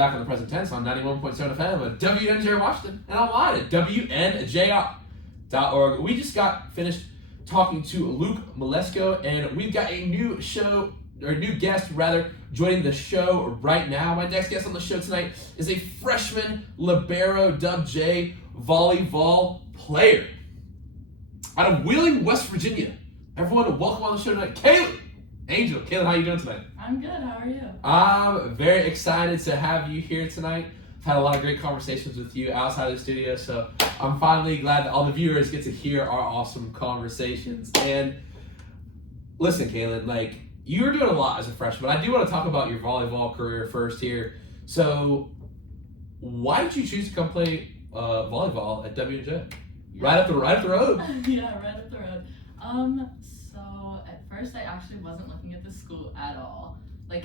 back on the present tense on 91.7 FM at WNJ Washington and online at WNJR.org. We just got finished talking to Luke Malesko, and we've got a new guest joining the show right now. My next guest on the show tonight is a freshman libero Dubjay volleyball player out of Wheeling, West Virginia. Everyone, welcome on the show tonight, Caylin. Angel, Caylin, how are you doing tonight? I'm good. How are you? I'm very excited to have you here tonight. I've had a lot of great conversations with you outside of the studio, so I'm finally glad that all the viewers get to hear our awesome conversations. And listen, Caylin, you were doing a lot as a freshman. I do want to talk about your volleyball career first here. So, why did you choose to come play volleyball at WNJ? Yeah. Right up the road. Yeah, right up the road. So at first I actually wasn't looking at the school at all.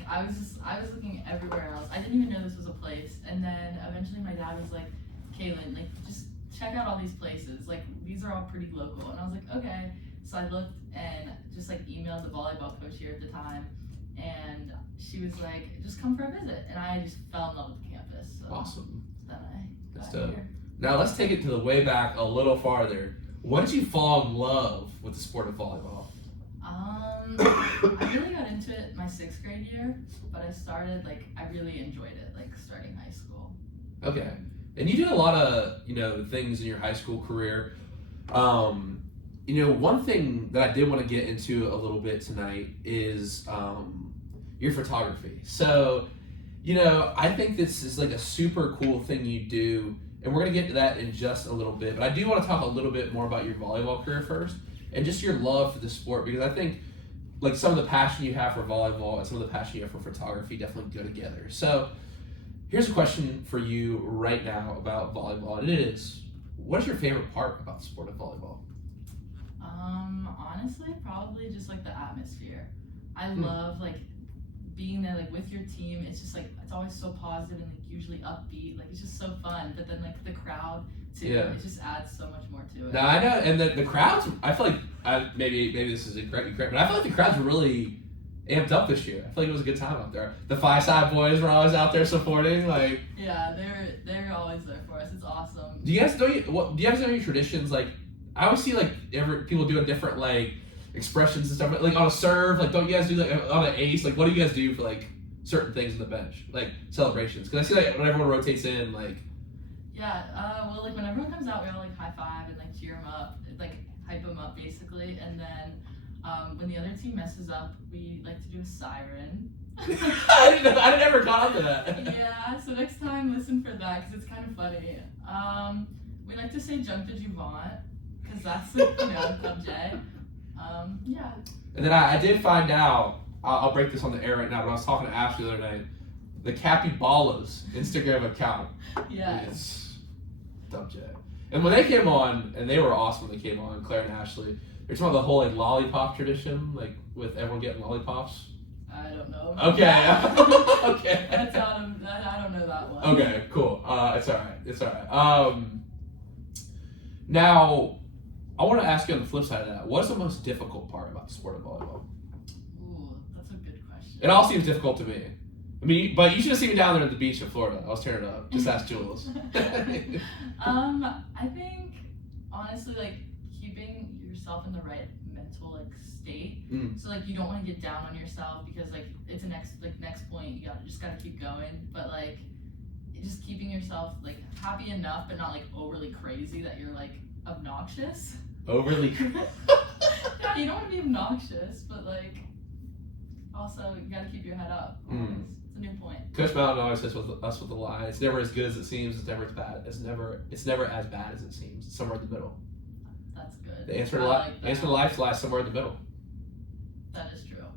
I was looking everywhere else. I didn't even know this was a place. And then eventually my dad was like, Caylin, just check out all these places. These are all pretty local. And I was like, okay. So I looked and just emailed the volleyball coach here at the time. And she was like, just come for a visit. And I just fell in love with the campus. So Awesome. Then I got here. Now let's take it to the way back a little farther. When did you fall in love with the sport of volleyball? I really got into it my 6th grade year, but I really enjoyed it, starting high school. Okay. And you did a lot of, things in your high school career. One thing that I did want to get into a little bit tonight is your photography. So, I think this is a super cool thing you do, and we're going to get to that in just a little bit. But I do want to talk a little bit more about your volleyball career first, and just your love for the sport, because I think some of the passion you have for volleyball and some of the passion you have for photography definitely go together. So here's a question for you right now about volleyball, and it is, what is your favorite part about the sport of volleyball? Honestly, probably just the atmosphere. I love being there with your team. It's just it's always so positive and usually upbeat. It's just so fun. But then the crowd too. Yeah. It just adds so much more to it. Now I know, and the crowds. I feel maybe this is incorrect, but I feel the crowds were really amped up this year. I feel it was a good time out there. The Five-Side boys were always out there supporting. Yeah, they're always there for us. It's awesome. Do you guys know any traditions? I always see people doing different expressions and stuff. On a serve, don't you guys do on an ace? What do you guys do for certain things in the bench, celebrations? Because I see when everyone rotates in, Yeah, when everyone comes out, we all high five and cheer them up, hype them up basically, and then when the other team messes up, we like to do a siren. I didn't ever got up to that. Yeah, so next time listen for that because it's kind of funny. We like to say jump to Juvent because that's Dubjay. Yeah. And then I did find out. I'll break this on the air right now. But I was talking to Ashley the other night. The Capyballa's Instagram account is Dubjay. And when they came on, and they were awesome when they came on, Claire and Ashley, they're talking about the whole lollipop tradition, with everyone getting lollipops. I don't know. Okay. Okay. I don't know that one. Okay, cool. It's alright. Now, I want to ask you on the flip side of that, what's the most difficult part about the sport of volleyball? Ooh, that's a good question. It all seems difficult to me. I mean, but you should have seen me down there at the beach in Florida. I was tearing it up. Just ask Jules. I think, honestly, keeping yourself in the right mental, state. So, you don't want to get down on yourself because, it's a next point. You just gotta keep going. But, just keeping yourself, happy enough, but not, overly crazy that you're, obnoxious. Overly? Yeah, you don't want to be obnoxious, but, also, you gotta keep your head up. Always. It's a new point. Coach Mountain always says with the line, it's never as good as it seems, it's never as bad. It's never as bad as it seems. It's somewhere in the middle. That's good. The answer to life lies somewhere in the middle. That is true.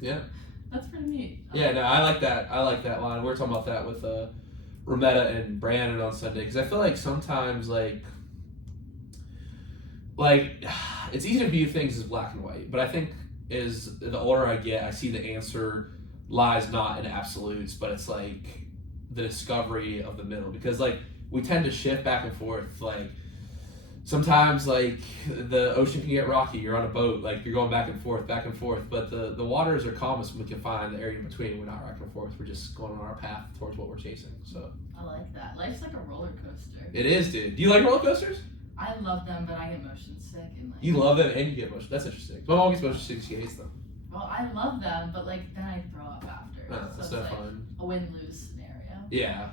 Yeah. That's pretty neat. Yeah, no, I like that line. We were talking about that with Rometta and Brandon on Sunday, because I feel sometimes it's easy to view things as black and white, but I think as the older I get, I see the answer lies not in absolutes, but it's the discovery of the middle, because we tend to shift back and forth sometimes like the ocean can get rocky. You're on a boat, like you're going back and forth, but the waters are calmest when we can find the area in between. We're not back and forth. We're just going on our path towards what we're chasing. So I like that. Life's like a roller coaster. it is, dude. Do you like roller coasters? I love them, but I get motion sick and like. You love them and you get motion. That's interesting. My mom gets motion sick. She hates them. Well, I love them, but like then I throw up after. That's it's no like fun. a win-lose scenario. Yeah,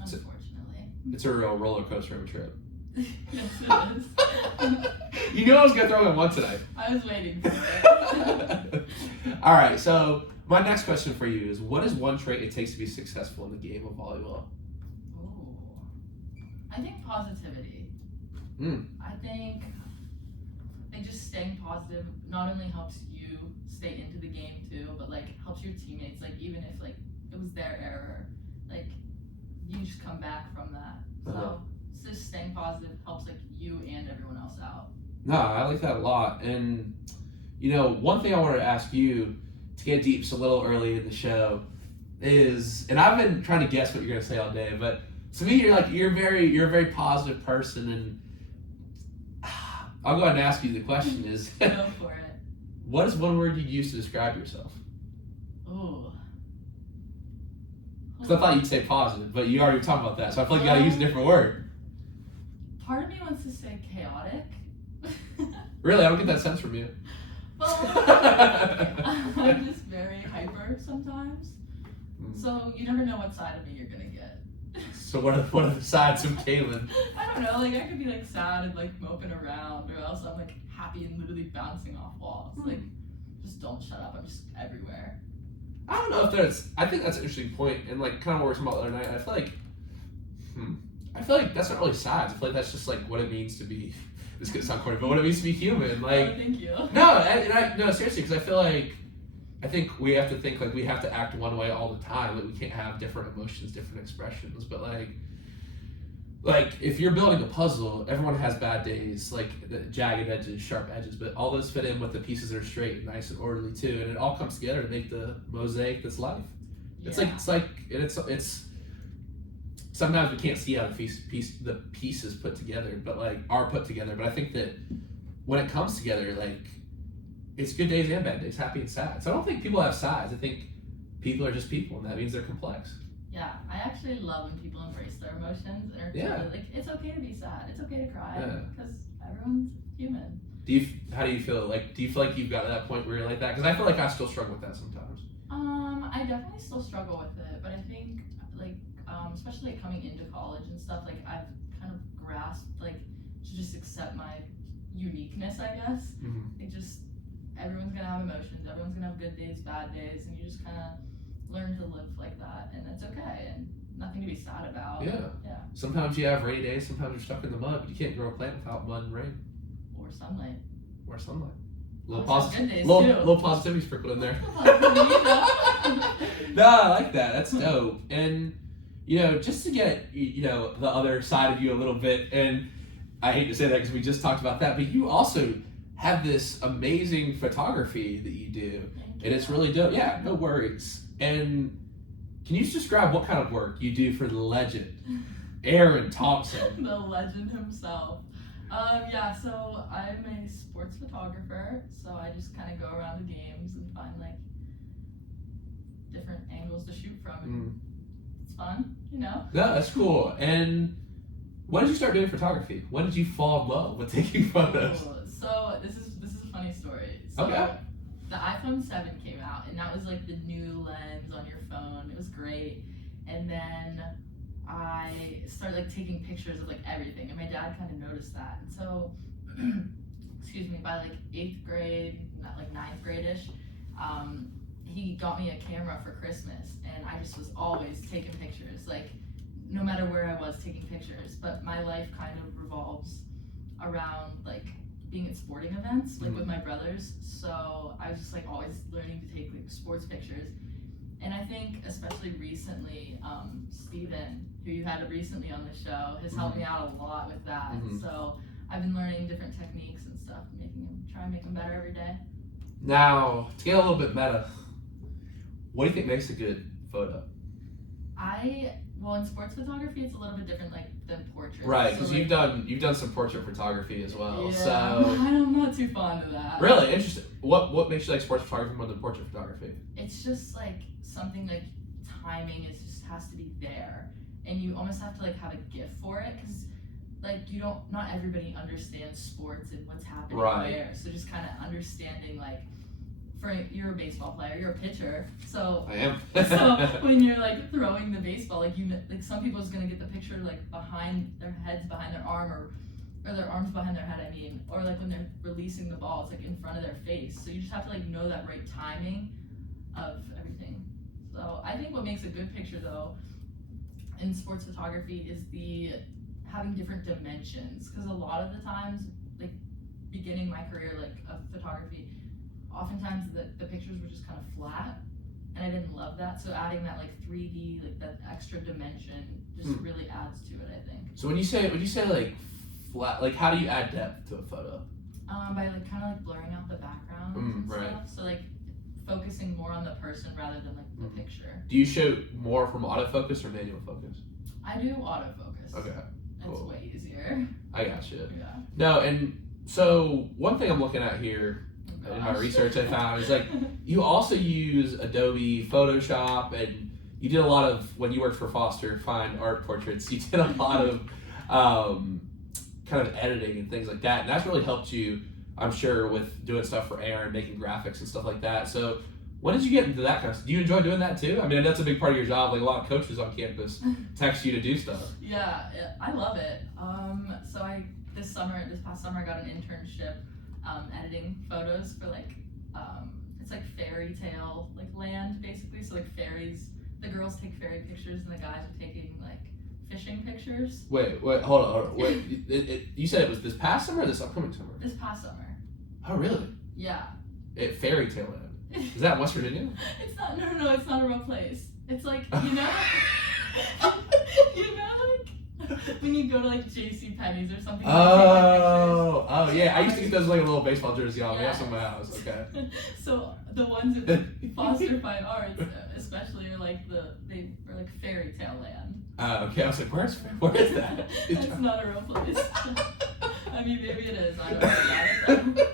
Unfortunately. it's a real roller coaster of a trip. Yes, it is. You knew I was gonna throw in one tonight. I was waiting for it. All right, so my next question for you is: what is one trait it takes to be successful in the game of volleyball? Ooh. I think positivity. Mm. I think just staying positive not only helps you stay into the game too, but like helps your teammates. Like even if like it was their error, like you just come back from that. So just staying positive helps like you and everyone else out. No, I like that a lot. And you know, one thing I wanted to ask you to get deep, so a little early in the show, is, and I've been trying to guess what you're gonna say all day, but to me, you're a very positive person, and I'll go ahead and ask you the question: is Go for it. what is one word you'd use to describe yourself? Ooh. Because I thought you'd say positive, but you already talked about that, so I feel like you gotta use a different word. Part of me wants to say chaotic. Really, I don't get that sense from you. Well, I'm just very hyper sometimes. So you never know what side of me you're gonna get. So what are the sides of Caylin? I don't know, like I could be like sad and like moping around, or else I'm like happy and literally bouncing off walls. Like, just don't shut up, I'm just everywhere. I don't know if I think that's an interesting point, and like kind of what we were talking about the other night. I feel like that's not really sides. I feel like that's just like what it means to be. This could sound corny, but what it means to be human. Like, oh, thank you. No, seriously, because I think we have to think like we have to act one way all the time. Like we can't have different emotions, different expressions. But like if you're building a puzzle, everyone has bad days, like the jagged edges, sharp edges, but all those fit in with the pieces that are straight and nice and orderly too, and it all comes together to make the mosaic that's life. Yeah. It's sometimes we can't see how the pieces put together, but like are put together. But I think that when it comes together, like it's good days and bad days, happy and sad. So I don't think people have sides. I think people are just people, and that means they're complex. Yeah, I actually love when people embrace their emotions and are totally, like, it's okay to be sad, it's okay to cry, because everyone's human. How do you feel? Like, do you feel like you've got to that point where you're like that? Because I feel like I still struggle with that sometimes. I definitely still struggle with it, but I think like especially like, coming into college and stuff, like I've kind of grasped like to just accept my uniqueness, I guess. Mm-hmm. It just everyone's gonna have emotions, everyone's gonna have good days, bad days, and you just kind of learn to live like that, and it's okay, and nothing to be sad about. Yeah. Sometimes you have rainy days, sometimes you're stuck in the mud, but you can't grow a plant without mud and rain. Or sunlight. Little positivity sprinkled in there. No, I like that. That's dope. And you know, just to get the other side of you a little bit, and I hate to say that because we just talked about that, but you also have this amazing photography that you do, and it's really dope. Yeah, no worries. And can you just describe what kind of work you do for the legend, Aaron Thompson? The legend himself. So I'm a sports photographer, so I just kind of go around the games and find like different angles to shoot from, and it's fun, No, that's cool. And when did you start doing photography? When did you fall in love with taking photos? So this is a funny story. So okay. The iPhone 7 came out, and that was like the new lens on your phone. It was great, and then I started like taking pictures of like everything, and my dad kind of noticed that, and so excuse me, by like 8th grade, not like 9th grade-ish, he got me a camera for Christmas, and I just was always taking pictures, like no matter where I was taking pictures. But my life kind of revolves around like being at sporting events, like with my brothers, so I was just like always learning to take like sports pictures. And I think especially recently, Steven, who you had recently on the show, has helped me out a lot with that. So I've been learning different techniques and stuff, try and make them better every day. Now, to get a little bit meta, what do you think makes a good photo? I Well, in sports photography, it's a little bit different, like, than portraits. Right, So, because like, you've done some portrait photography as well. Yeah, So I'm not too fond of that. really interesting. What makes you like sports photography more than portrait photography? It's just like something like timing is just has to be there, and you almost have to like have a gift for it because like not everybody understands sports and what's happening Right. where. So just kind of understanding like. You're a baseball player, you're a pitcher, so I am. so when you're like throwing the baseball, like like some people's gonna get the picture like behind their heads, behind their arm, or their arms behind their head. I mean, or like when they're releasing the ball, it's like in front of their face. So you just have to like know that right timing of everything. So I think what makes a good picture though in sports photography is having different dimensions, because a lot of the times, like beginning my career like of photography, oftentimes the pictures were just kind of flat, and I didn't love that. So adding that like 3D, like that extra dimension, just really adds to it, I think. So when you say like flat, like how do you add depth to a photo? By like kind of like blurring out the background and right. stuff. So like focusing more on the person rather than like the picture. Do you shoot more from autofocus or manual focus? I do autofocus. Okay, cool. It's way easier. I got you. Yeah. No, and so one thing I'm looking at here in my research I found is like you also use Adobe Photoshop, and you did a lot of, when you worked for Foster Fine Art Portraits, you did a lot of kind of editing and things like that, and that's really helped you, I'm sure, with doing stuff for AR and making graphics and stuff like that. So when did you get into that kind of stuff? Do you enjoy doing that too? I mean, that's a big part of your job. Like a lot of coaches on campus text you to do stuff. Yeah, I love it. So this past summer I got an internship editing photos for like it's like fairy tale like land basically. So like fairies, the girls take fairy pictures and the guys are taking like fishing pictures. Wait, hold on. Wait, you said it was this past summer or this upcoming summer? This past summer. Oh, really? Yeah. Fairy tale land. Is that in West Virginia? It's not. No. It's not a real place. It's like when you go to like J.C. Penney's or something. Oh, yeah. I used to get those like a little baseball jersey on. We have some in my house. Okay. So the ones in Foster Fine Arts, especially, are like like fairy tale land. Okay. I was like, where is that? That's not a real place. I mean, maybe it is. I don't know.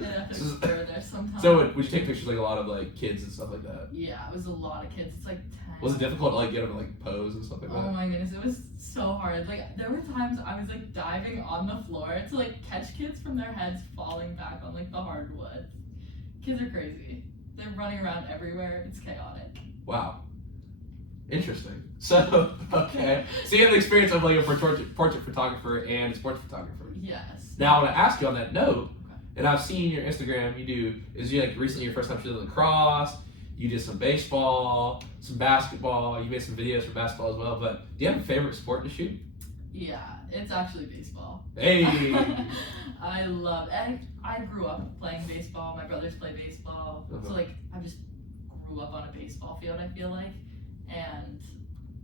I'd have to explore there sometime. So would you take pictures like a lot of like kids and stuff like that? Yeah, it was a lot of kids. It's like 10. Was it difficult to like get them to like pose and stuff like that? Oh my goodness, it was so hard. Like there were times I was like diving on the floor to like catch kids from their heads falling back on like the hardwood. Kids are crazy. They're running around everywhere. It's chaotic. Wow. Interesting. So, okay. So you have the experience of like a portrait photographer and a sports photographer. Yes. Now I want to ask you on that note, and I've seen your Instagram, you like recently your first time shooting lacrosse, you did some baseball, some basketball, you made some videos for basketball as well, but do you have a favorite sport to shoot? Yeah, it's actually baseball. Hey! I love it. I grew up playing baseball. My brothers play baseball. So like I just grew up on a baseball field, I feel like. And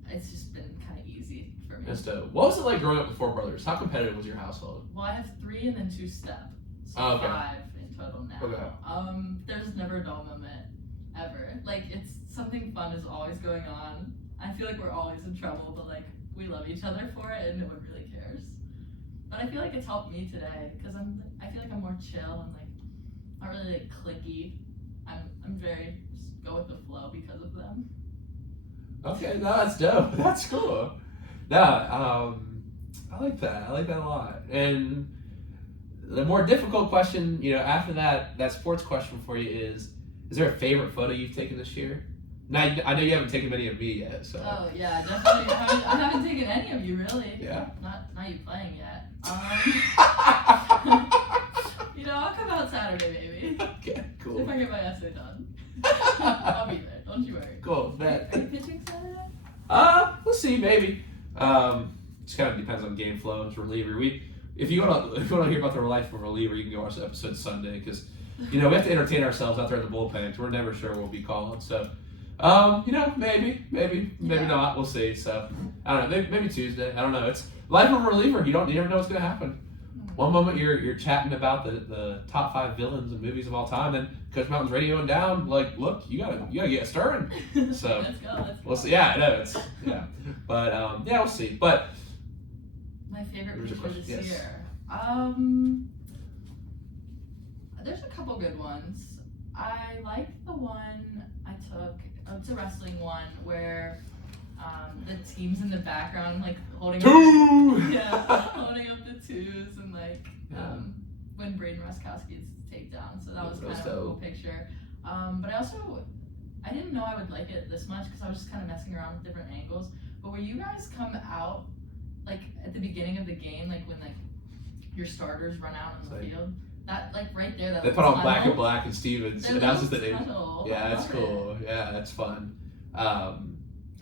it's just been kind of easy for me. That's dope. What was it like growing up with 4 brothers? How competitive was your household? Well, I have 3 and then 2 step. So okay. 5 in total now. Okay. There's never a dull moment, ever. Like, it's something fun is always going on. I feel like we're always in trouble, but like, we love each other for it and no one really cares. But I feel like it's helped me today, because I feel like I'm more chill and like, not really like cliquey. I'm very just go with the flow because of them. Okay, no, that's dope. That's cool. Yeah, I like that. I like that a lot. And the more difficult question, after that sports question for you is there a favorite photo you've taken this year? Now, I know you haven't taken many of me yet, so. Oh yeah, definitely. I haven't taken any of you really. Yeah. Not you playing yet. I'll come out Saturday maybe. Okay, cool. If I get my essay done. I'll be there. Don't you worry. Cool. Bet. Are you pitching Saturday? We'll see. Maybe. Just kind of depends on game flow. As reliever, if you want to hear about the life of a reliever, you can go watch the episode Sunday, because we have to entertain ourselves out there in the bullpen, because we're never sure we'll be called. So, maybe not. We'll see. So, I don't know. Maybe Tuesday. I don't know. It's life of a reliever. You never know what's gonna happen. one moment you're chatting about the top 5 villains and movies of all time, and Coach Mountain's radioing down like, look, you gotta get stirring. So let's go. We'll see. Yeah, I know but yeah, we'll see. But my favorite There's a picture question, this yes. year. There's a couple good ones. I like the one I took. It's a wrestling one where the team's in the background, like holding Two. holding up the twos, and like when Braden Ruskowski gets the takedown. So that was kind of a cool picture. But I didn't know I would like it this much because I was just kind of messing around with different angles. But where you guys come out, like at the beginning of the game, like when like your starters run out on the field, that like right there, that they put on black and black and Stevens, and that's just the name. Tunnel. Yeah, it's cool. Yeah, it's fun.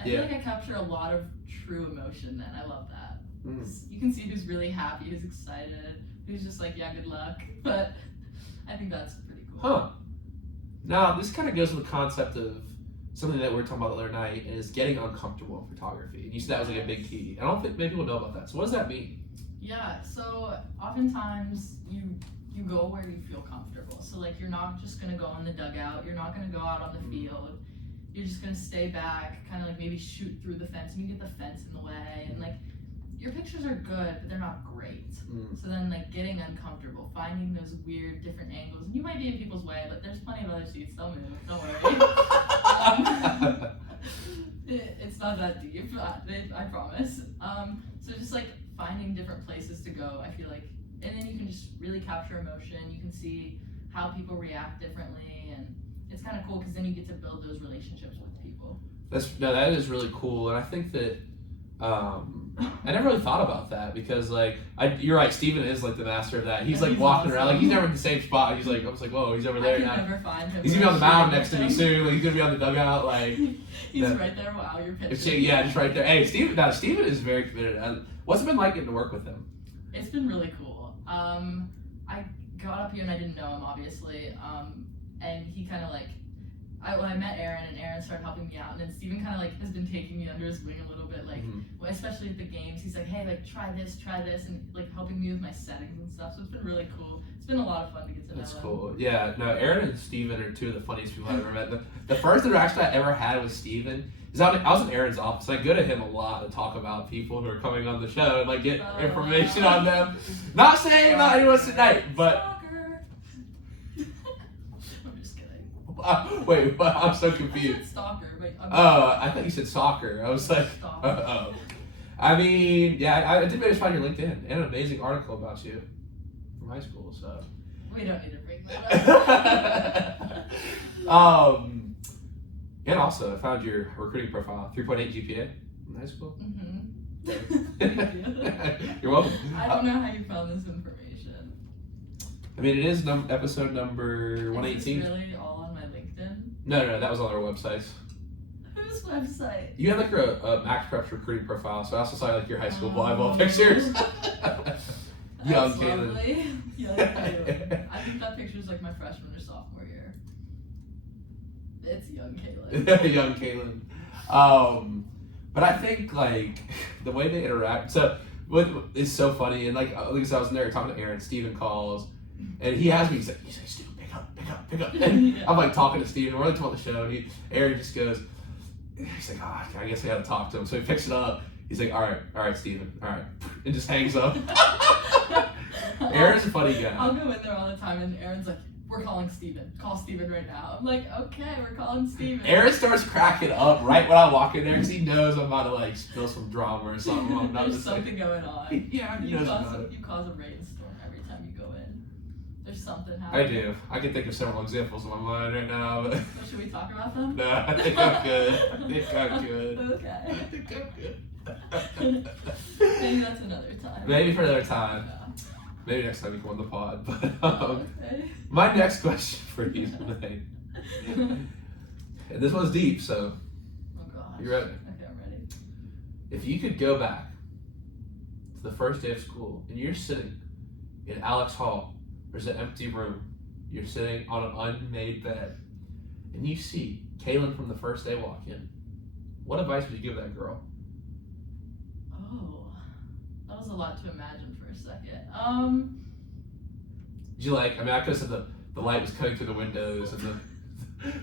I feel like I capture a lot of true emotion then. I love that. You can see who's really happy, who's excited, who's just like, yeah, good luck. But I think that's pretty cool. Huh. Now, this kind of goes with the concept of something that we were talking about the other night, is getting uncomfortable in photography. And you said that was like a big key. I don't think many people know about that. So what does that mean? Yeah, so oftentimes you go where you feel comfortable. So like you're not just gonna go in the dugout, you're not gonna go out on the field. You're just gonna stay back, kind of like maybe shoot through the fence, and you get the fence in the way, and like your pictures are good, but they're not great. So then like getting uncomfortable, finding those weird different angles, and you might be in people's way, but there's plenty of other seats, they'll move, don't worry. It's not that deep, I promise. So just like finding different places to go, I feel like, and then you can just really capture emotion, you can see how people react differently, and it's kind of cool because then you get to build those relationships with people. That is really cool, and I think that I never really thought about that because you're right, Steven is like the master of that. He's like walking around, like he's never in the same spot. He's like, I was like, whoa, he's over there. I can never find him. He's gonna be on the mound next to me soon. Like he's gonna be on the dugout. Like he's right there while you're pitching. Yeah, just right there. Hey, Steven is very committed. What's it been like getting to work with him? It's been really cool. I got up here and I didn't know him obviously, and he kind of like. I met Aaron, and Aaron started helping me out, and then Steven kind of like has been taking me under his wing a little bit, like especially at the games. He's like, hey, like try this, and like helping me with my settings and stuff. So it's been really cool. It's been a lot of fun to get to know him. That's cool. Yeah, no, Aaron and Steven are two of the funniest people I've ever met. The first interaction I ever had with Steven is I was in Aaron's office. I go to him a lot to talk about people who are coming on the show and like get information on them. Not saying about anyone tonight, but. Wait, I'm so confused. I said stalker. Wait, I thought you said soccer. I was like, oh. I mean, yeah, I did manage to find your LinkedIn and an amazing article about you from high school. So we don't need to bring that up. And also, I found your recruiting profile, 3.8 GPA in high school. You're welcome. I don't know how you found this information. I mean, it is episode number 118. Is this really all on my LinkedIn? No, that was on our websites. Whose website? You had like a Max Preps recruiting profile, so I also saw like your high school volleyball pictures. Young Caylin. Young Caylin. I think that picture is like my freshman or sophomore year. It's young Caylin. Young Caylin. But I think like the way they interact, so what is so funny, and like at least I was in there talking to Aaron, Steven calls, and he asked me, he's like, Steven, pick up. And I'm like talking to Steven, we're like talking about the show, and Aaron just goes, he's like, I guess I gotta talk to him. So he picks it up. He's like, all right, Steven, all right, and just hangs up. Aaron's a funny guy. I'll go in there all the time, and Aaron's like, we're calling Steven. Call Steven right now. I'm like, okay, we're calling Steven. Aaron starts cracking up right when I walk in there because he knows I'm about to like spill some drama or something. There's something going on. Yeah, you cause a rainstorm every time you go in. There's something happening. I do. I can think of several examples in my mind right now. But should we talk about them? No, I think I'm good. Okay. I think I'm good. Maybe that's another time. Maybe for another time. Yeah. Maybe next time you come on the pod. But Okay. My next question for you tonight. And this one's deep, so. Oh gosh. You ready? Okay, I'm ready. If you could go back to the first day of school and you're sitting in Alex Hall, there's an empty room, you're sitting on an unmade bed, and you see Caylin from the first day walk in, what advice would you give that girl? Oh, that was a lot to imagine for a second. Did you like? I mean, I could have said the light was cutting through the windows and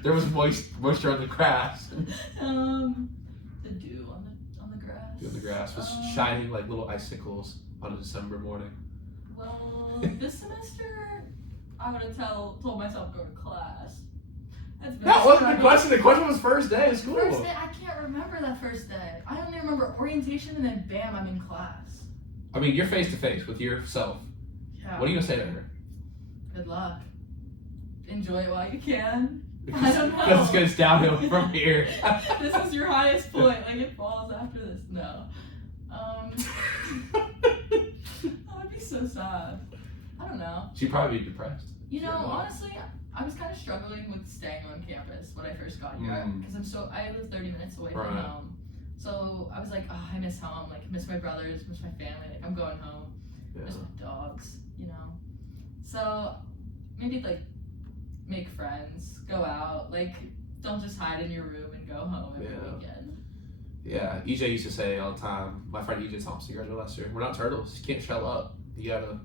there was moisture on the grass. The dew on the grass. Dew on the grass was shining like little icicles on a December morning. Well, this semester I would have told myself to go to class. That wasn't the question. The question was first day of school. First day, I can't remember that first day. I only remember orientation and then bam, I'm in class. I mean, you're face to face with yourself. Yeah. What are you gonna say to her? Good luck. Enjoy it while you can. I don't know. Because it goes downhill from here. This is your highest point. Like, it falls after this. No. That would be so sad. I don't know. She'd probably be depressed. You know, honestly, I was kind of struggling with staying on campus when I first got here because I live 30 minutes away from home. So I was like, oh, I miss home. Like, miss my brothers, miss my family. Like, I'm going home. Miss my dogs. You know. So maybe like make friends, go out. Like, don't just hide in your room and go home every weekend. Yeah, EJ used to say all the time. My friend EJ Thompson graduated last year. We're not turtles. You can't shell up. You gotta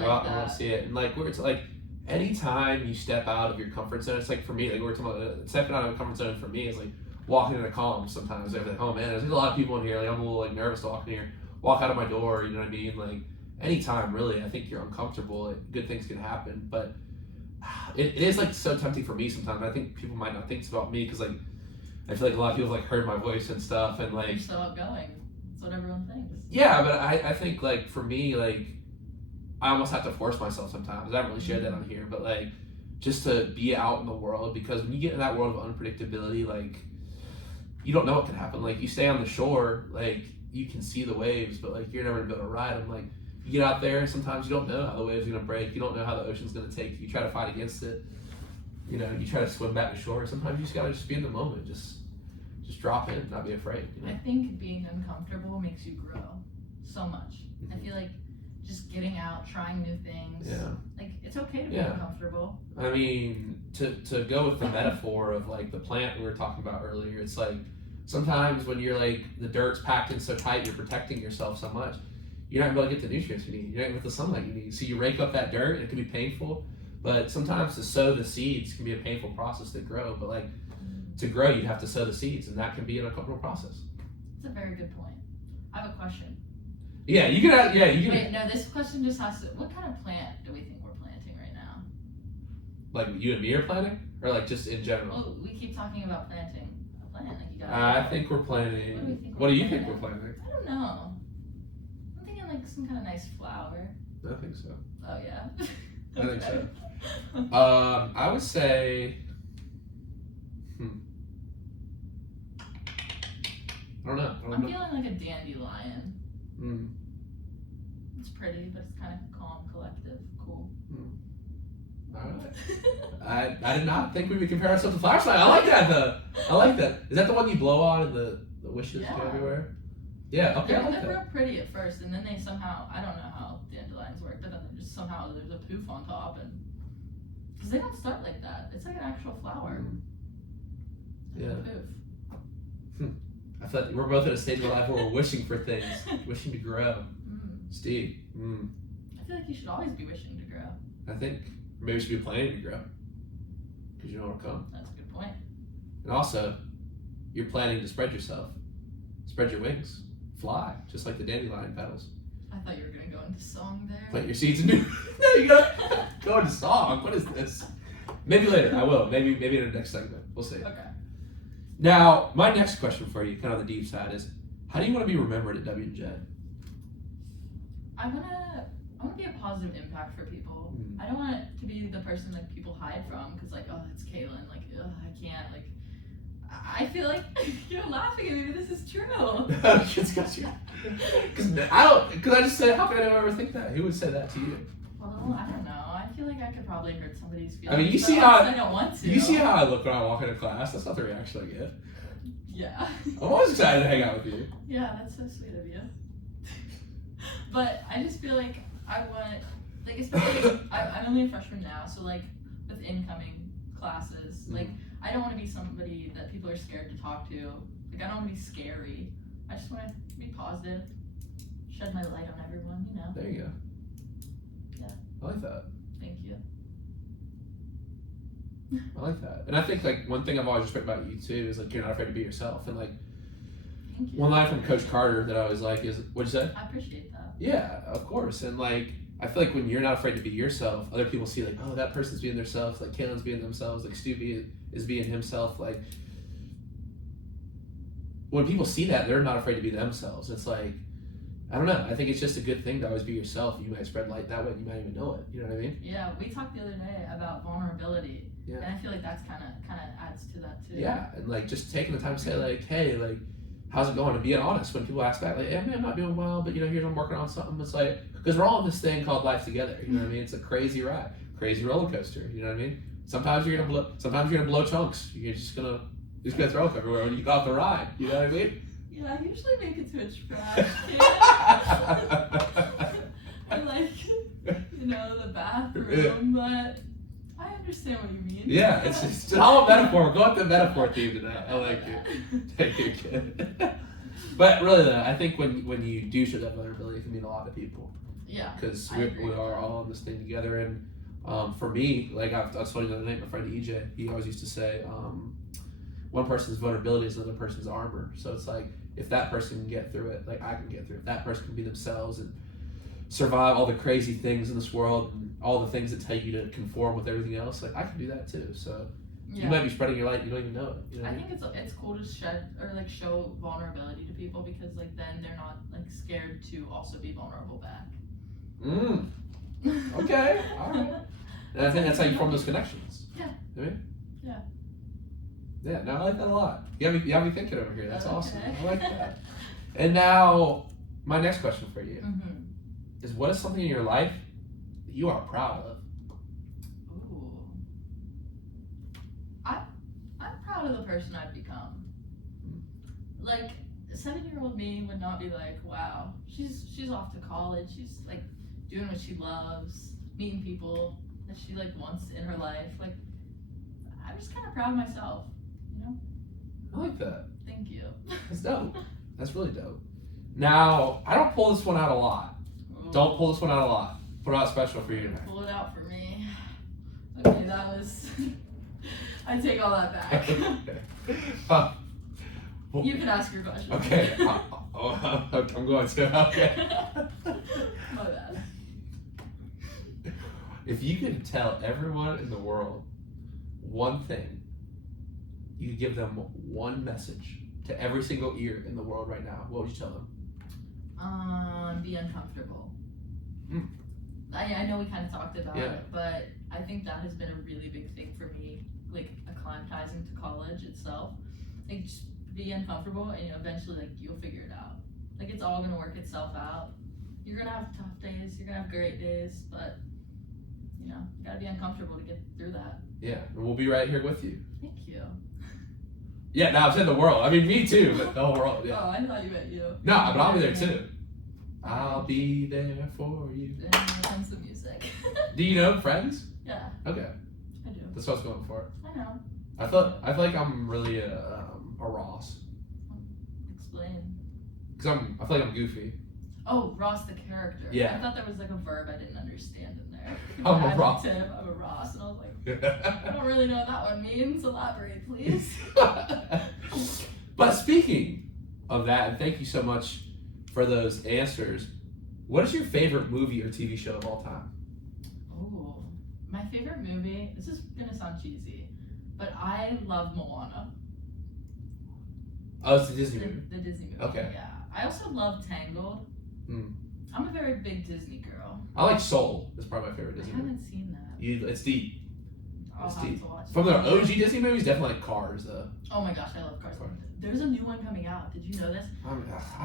go out and want to see it. And like it's like anytime you step out of your comfort zone, it's like for me, like we're talking about stepping out of a comfort zone for me is like walking in a calm sometimes. They're like, oh man, there's a lot of people in here. Like I'm a little like nervous to walk in here. Walk out of my door. You know what I mean? Like anytime really, I think you're uncomfortable. Like, good things can happen, but it is like so tempting for me sometimes. I think people might not think it's about me because like I feel like a lot of people like heard my voice and stuff and like. You're so outgoing. That's what everyone thinks. Yeah, but I think like for me like I almost have to force myself sometimes. I haven't really shared that on here, but like just to be out in the world because when you get in that world of unpredictability, like you don't know what can happen. Like you stay on the shore, like you can see the waves, but like you're never gonna be able to ride them. Like you get out there, sometimes you don't know how the waves are gonna break. You don't know how the ocean's gonna take you. You try to fight against it. You know, you try to swim back to shore. Sometimes you just gotta just be in the moment. Just drop in, not be afraid. You know? I think being uncomfortable makes you grow so much. I feel like just getting out, trying new things. Yeah. Like it's okay to be uncomfortable. I mean, to go with the metaphor of like the plant we were talking about earlier, it's like sometimes when you're like the dirt's packed in so tight, you're protecting yourself so much, you're not going to get the nutrients you need. You're not going to get the sunlight you need. So you rake up that dirt, and it can be painful. But sometimes to sow the seeds can be a painful process to grow. But like to grow, you have to sow the seeds, and that can be an uncomfortable process. That's a very good point. I have a question. Yeah, you can. Yeah, you can. Wait, no. This question just has to. What kind of plant do we think we're planting right now? Like you and me are planting, or like just in general? Well, we keep talking about planting a plant. Like you got. I think we're planting. What do you think we're planting? I don't know. I'm thinking like some kind of nice flower. I think so. Oh yeah. I think so. I would say. I don't know. I'm feeling like a dandelion. Mm. It's pretty, but it's kind of calm, collective, cool. All right. I did not think we would compare ourselves to flowers. I like that though. I like that. Is that the one you blow on and the wishes go everywhere? Yeah. Okay. They're real pretty at first, and then they somehow, I don't know how dandelions work, but then just somehow there's a poof on top, and because they don't start like that. It's like an actual flower. Yeah. Poof. I feel like we're both at a stage of life where we're wishing for things, wishing to grow. Steve. I feel like you should always be wishing to grow. I think maybe you should be planning to grow because you know what'll come. That's a good point. And also, you're planning to spread yourself, spread your wings, fly, just like the dandelion petals. I thought you were gonna go into song there. Plant your seeds in new. No, you gotta go into song. What is this? Maybe later. I will. Maybe in the next segment. We'll see. Okay. Now, my next question for you, kind of on the deep side, is how do you want to be remembered at WJ? I want to be a positive impact for people. I don't want it to be the person that people hide from because like, oh, it's Caylin. Like, ugh, I can't. Like, I feel like you're laughing at me, but this is true. Because I just said, how could anyone ever think that? Who would say that to you? Well, I don't know. I feel like I could probably hurt somebody's feelings. I mean, you see how I don't want to. You see how I look when I walk into class. That's not the reaction I get. Yeah. I'm always excited to hang out with you. Yeah, that's so sweet of you. But I just feel like I want, like, especially I'm only a freshman now, so like with incoming classes, like I don't want to be somebody that people are scared to talk to. Like I don't want to be scary. I just want to be positive, shed my light on everyone. You know. There you go. Yeah. I like that. Thank you. I like that. And I think like one thing I've always respected about you too is like you're not afraid to be yourself. And like Thank you. one line from Coach Carter that I always like is, what'd you say? I appreciate that. Yeah, of course. And like I feel like when you're not afraid to be yourself, other people see like, oh, that person's being themselves. Like Caylin's being themselves. Like Stu is being himself. Like when people see that, they're not afraid to be themselves. It's like, I don't know. I think it's just a good thing to always be yourself. You might spread light that way. You might even know it. You know what I mean? Yeah, we talked the other day about vulnerability. Yeah. And I feel like that's kind of adds to that too. Yeah, and like just taking the time to say like, hey, like, how's it going? And being honest when people ask back, like, hey, man, I'm not doing well, but you know, here's I'm working on something. It's like, because we're all in this thing called life together. You know what I mean? It's a crazy ride, crazy roller coaster. You know what I mean? Sometimes you're gonna blow chunks. You're just gonna throw up everywhere when you get off the ride. You know what I mean? Yeah, I usually make it to a trash can. I like, you know, the bathroom, but I understand what you mean. Yeah, it's all a metaphor. We're going to the metaphor theme today. I like it. Thank you, kid. But really, though, I think when you do show that vulnerability, it can mean a lot to people. Yeah. Because we are all in this thing together. And for me, like I was telling you the other night, my friend EJ, he always used to say, one person's vulnerability is another person's armor. So it's like, if that person can get through it, like I can get through it. If that person can be themselves and survive all the crazy things in this world and all the things that tell you to conform with everything else, like I can do that too. So you might be spreading your light, you don't even know it. You know I think it's cool to shed or like show vulnerability to people because like then they're not like scared to also be vulnerable back. Okay, all right. And I think that's how you form those connections. Yeah. You know what I mean? Yeah. Yeah, no, I like that a lot. You have me thinking over here. That's awesome. Okay. I like that. And now, my next question for you is: what is something in your life that you are proud of? Ooh. I'm proud of the person I've become. Like, 7-year-old me would not be like, wow, she's off to college. She's like doing what she loves, meeting people that she like wants in her life. Like, I'm just kind of proud of myself. You know? I like that. Thank you. That's dope. That's really dope. Now, I don't pull this one out a lot. Ooh. Don't pull this one out a lot. Put it out special for you tonight. Pull it out for me. Okay, that was. I take all that back. You can ask your question. Okay. I'm going to. Okay. My bad. If you could tell everyone in the world one thing, you could give them one message to every single ear in the world right now, what would you tell them? Be uncomfortable. I know we kind of talked about it, but I think that has been a really big thing for me, like acclimatizing to college itself. Like just be uncomfortable and eventually like you'll figure it out. Like it's all gonna work itself out. You're gonna have tough days, you're gonna have great days, but you know, you gotta be uncomfortable to get through that. Yeah, and we'll be right here with you. Thank you. Yeah, no, I'm saying the world. I mean, me too, but the whole world. Yeah. Oh, I thought you meant you. No, but I'll be there too. I'll be there for you. And here comes the music. Do you know Friends? Yeah. Okay. I do. That's what I was going for. I know. I feel like I'm really a Ross. Explain. Cause I feel like I'm goofy. Oh, Ross the character. Yeah. I thought there was like a verb I didn't understand in there. I'm a Ross. I'm a Ross, and I was like, I don't really know what that one means. Elaborate, please. But speaking of that, and thank you so much for those answers. What is your favorite movie or TV show of all time? Oh, my favorite movie. This is gonna sound cheesy, but I love Moana. Oh, it's the Disney movie. The Disney movie. Okay. Yeah. I also love Tangled. I'm a very big Disney girl. I like Soul. It's probably my favorite Disney I movie. haven't seen that. It's deep. I'll have to watch From it. the OG Disney movies, definitely like Cars though. Oh my gosh, I love Cars. There's a new one coming out. Did you know this? I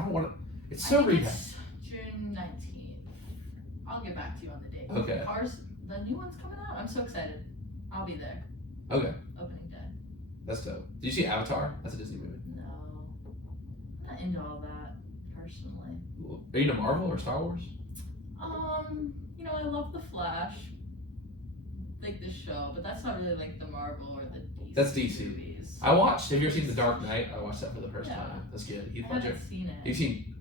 don't want to. It's so It's June 19th. I'll get back to you on the date. Okay. Cars, the new one's coming out. I'm so excited. I'll be there. Okay. Opening day. That's dope. Did you see Avatar? That's a Disney movie. No. I'm not into all that, personally. Are you into Marvel or Star Wars? You know, I love The Flash. Like the show, but that's not really like the Marvel or the DC. That's DC. Movies. Have you ever seen The Dark Knight? I watched that for the first Yeah. time. That's good. Heath I Ledger. haven't seen it. You've seen.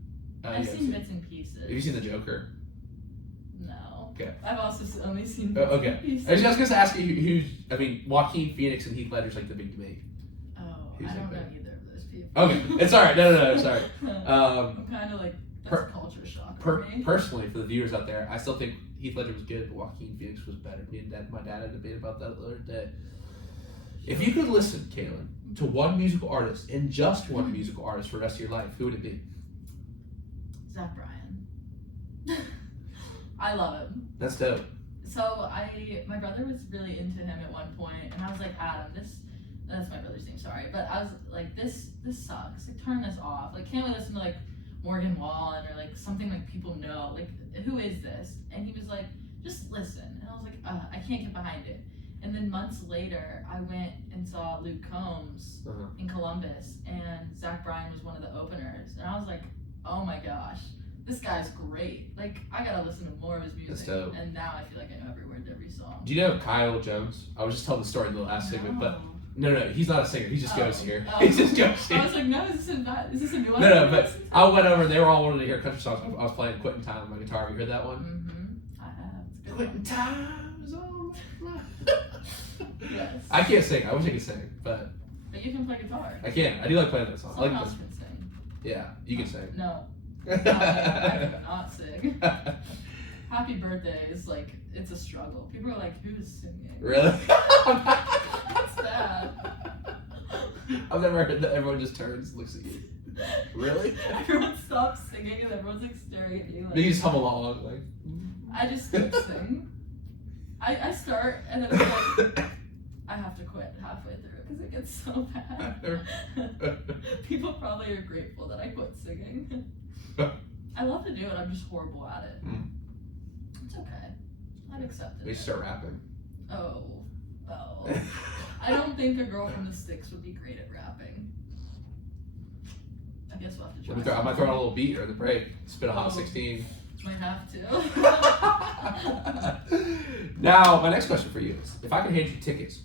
I've seen bits and pieces. Have you seen The Joker? No. Okay. I've also only seen. Okay. I was just gonna ask you who's. I mean, Joaquin Phoenix and Heath Ledger's like the big debate. Oh, Who's I don't like know either of those people. Okay, it's alright. No, sorry. I'm kind of like that's culture shock for me. Personally, for the viewers out there, I still think Heath Ledger was good, but Joaquin Phoenix was better. Me and my dad had a debate about that the other day. If you could listen, Caylin, to one musical artist and just one musical artist for the rest of your life, who would it be? Zach Bryan. I love him. That's dope. So my brother was really into him at one point, and I was like, Adam, that's my brother's name, sorry, but I was like, this sucks. Like, turn this off. Like, can't we listen to like Morgan Wallen or like something like people know? Like, who is this? And he was like, just listen. And I was like, I can't get behind it. And then months later, I went and saw Luke Combs in Columbus, and Zach Bryan was one of the openers, and I was like, oh my gosh, this guy's great. Like, I gotta listen to more of his music. That's dope. And now I feel like I know every word to every song. Do you know Kyle Jones? I was just telling the story in the last segment, but no, he's not a singer. He just goes here. Oh. He just goes here. I was like, no, is this a new one? No, but I went over and they were all wanting to hear country songs. I was playing Quitting Time on my guitar. Have you heard that one? Mm-hmm. I have. It's a good Quitting one. Time's on. Yes. I can't sing. I wish I could sing, but you can play guitar. I can. I do like playing that song. Someone I like else can sing. Yeah, you can sing. No. I cannot sing. Happy Birthday is like, it's a struggle. People are like, who's singing? Really? What's that? I've never heard that. Everyone just turns and looks at you. Really? Everyone stops singing and everyone's like staring at you. Like, You just hum along like. I just don't sing. I start and then I'm like, I have to quit halfway through because it gets so bad. People probably are grateful that I quit singing. I love to do it, I'm just horrible at it. It's okay. I'd accept it. We start rapping. Oh. I don't think a girl from the sticks would be great at rapping. I guess we'll have to try. I might throw on a little beat or the break. Spit a hot 16. Might have to. Now, my next question for you is, if I could hand you tickets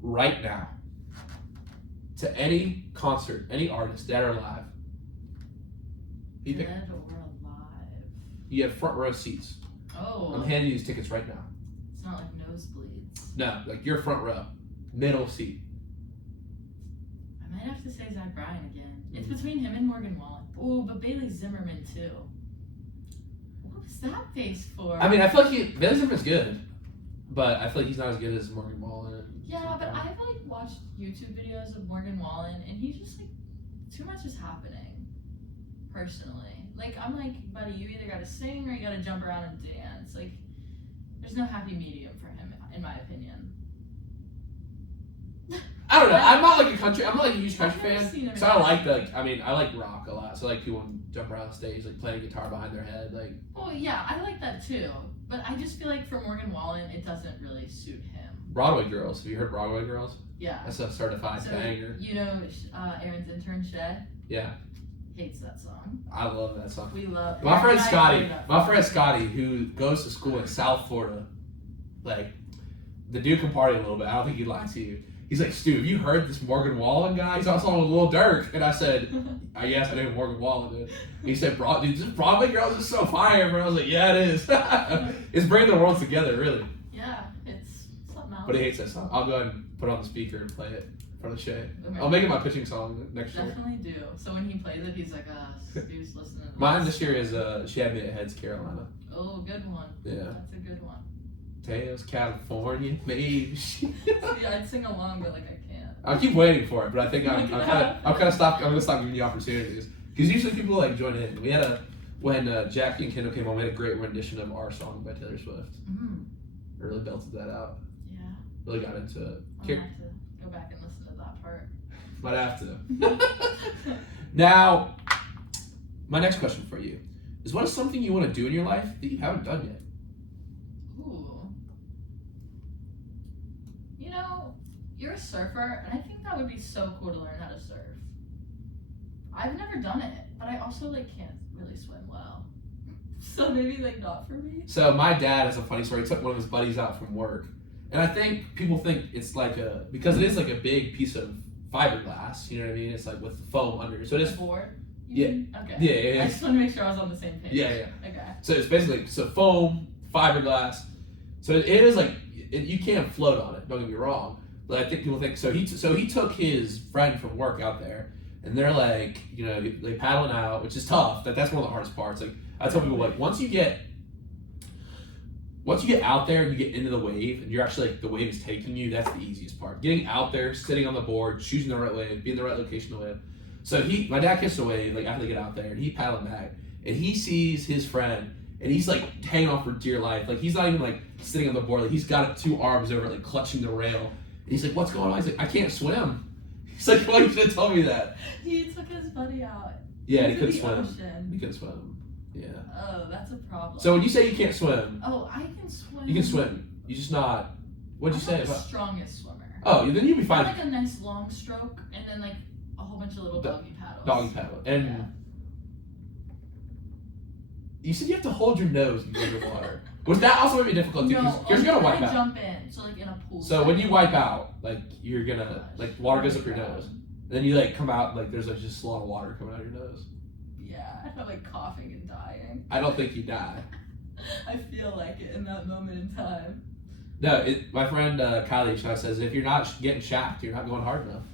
right now to any concert, any artist, dead or alive, who you pick? Dead or alive? You have front row seats. Oh. I'm handing you these tickets right now. It's not like nosebleeds. No, like your front row, middle seat. I might have to say Zach Bryan again. It's between him and Morgan Wallen. Oh, but Bailey Zimmerman too. What was that face for? I mean, I feel like Bailey Zimmerman's good, but I feel like he's not as good as Morgan Wallen. Yeah, but I've like watched YouTube videos of Morgan Wallen, and he's just like, too much is happening. Personally, like I'm like, buddy, you either gotta sing or you gotta jump around and dance. Like, there's no happy medium for him, in my opinion. I don't know. I'm not like a huge country I've never fan. seen him So I like I like rock a lot. So like people jump around the stage, like playing guitar behind their head, like. Oh yeah, I like that too. But I just feel like for Morgan Wallen, it doesn't really suit him. Broadway Girls. Have you heard Broadway Girls? Yeah. That's a certified banger. You know, Aaron's intern Shed Yeah. hates that song. I love that song. We love. My friend Scotty. Scotty, who goes to school in South Florida, like the dude can party a little bit. I don't think he'd lie to you. He's like, Stu, have you heard this Morgan Wallen guy? He's also on with Lil Durk. And I said, yes, I know who Morgan Wallen is. And he said, dude, this Broadway Girls is so fire, bro. I was like, yeah, it is. It's bringing the worlds together, really. Yeah, it's something else. But he hates that song. I'll go ahead and put it on the speaker and play it in front of Shay. Okay. I'll make it my pitching song next year. Definitely do. So when he plays it, he's like, Stu's listening to this. Mine this year is She Had Me at Heads, Carolina. Oh, good one. Yeah. That's a good one. Teos, California, maybe. See, I'd sing along, but like I can't. I keep waiting for it, but I think I'm gonna stop giving you opportunities because usually people like join in. We had when Jackie and Kendall came on, we had a great rendition of Our Song by Taylor Swift. Really belted that out. Yeah. Really got into it. I'll have to go back and listen to that part. Might have to. Now, my next question for you is: what is something you want to do in your life that you haven't done yet? Ooh. You know, you're a surfer, and I think that would be so cool to learn how to surf. I've never done it, but I also like can't really swim well. So maybe like not for me. So my dad has a funny story. He took one of his buddies out from work, and I think people think it's like because it is like a big piece of fiberglass. You know what I mean? It's like with the foam under. So it is. Board? Yeah. Okay. Yeah. I just want to make sure I was on the same page. Yeah. Okay. So it's basically foam fiberglass. So it is like you can't float on it. Don't get me wrong, but I think people think so. He took his friend from work out there, and they're like, they paddling out, which is tough. That's one of the hardest parts. Like I tell people, like once you get out there and you get into the wave, and you're actually like the wave is taking you, that's the easiest part. Getting out there, sitting on the board, choosing the right wave, being in the right location to wave. So my dad kissed a wave like after they get out there, and he paddled back, and he sees his friend, and he's like hanging on for dear life. Like he's not even like sitting on the board. Like he's got 2 arms over, like clutching the rail. And he's like, "What's going on?" He's like, "I can't swim." He's like, "Well, you should have told me that." He took his buddy out. Yeah, he couldn't swim. Ocean. He couldn't swim. Yeah. Oh, that's a problem. So when you say you can't swim, oh, I can swim. you can swim. You're just not. What'd you say I'm not about? the strongest swimmer. Oh, then you'll be I fine. like a nice long stroke and then like a whole bunch of little doggy paddles. Doggy paddle. And you said you have to hold your nose in the water. Was that also maybe difficult too? No, You're gonna wipe out. Jump in, so like in a pool. So when you wipe out, like you're gonna like water goes up your nose. Then you like come out like there's like just a lot of water coming out of your nose. Yeah, I'm like coughing and dying. I don't think you die. I feel like it in that moment in time. No, my friend Caylin says if you're not getting shacked, you're not going hard enough.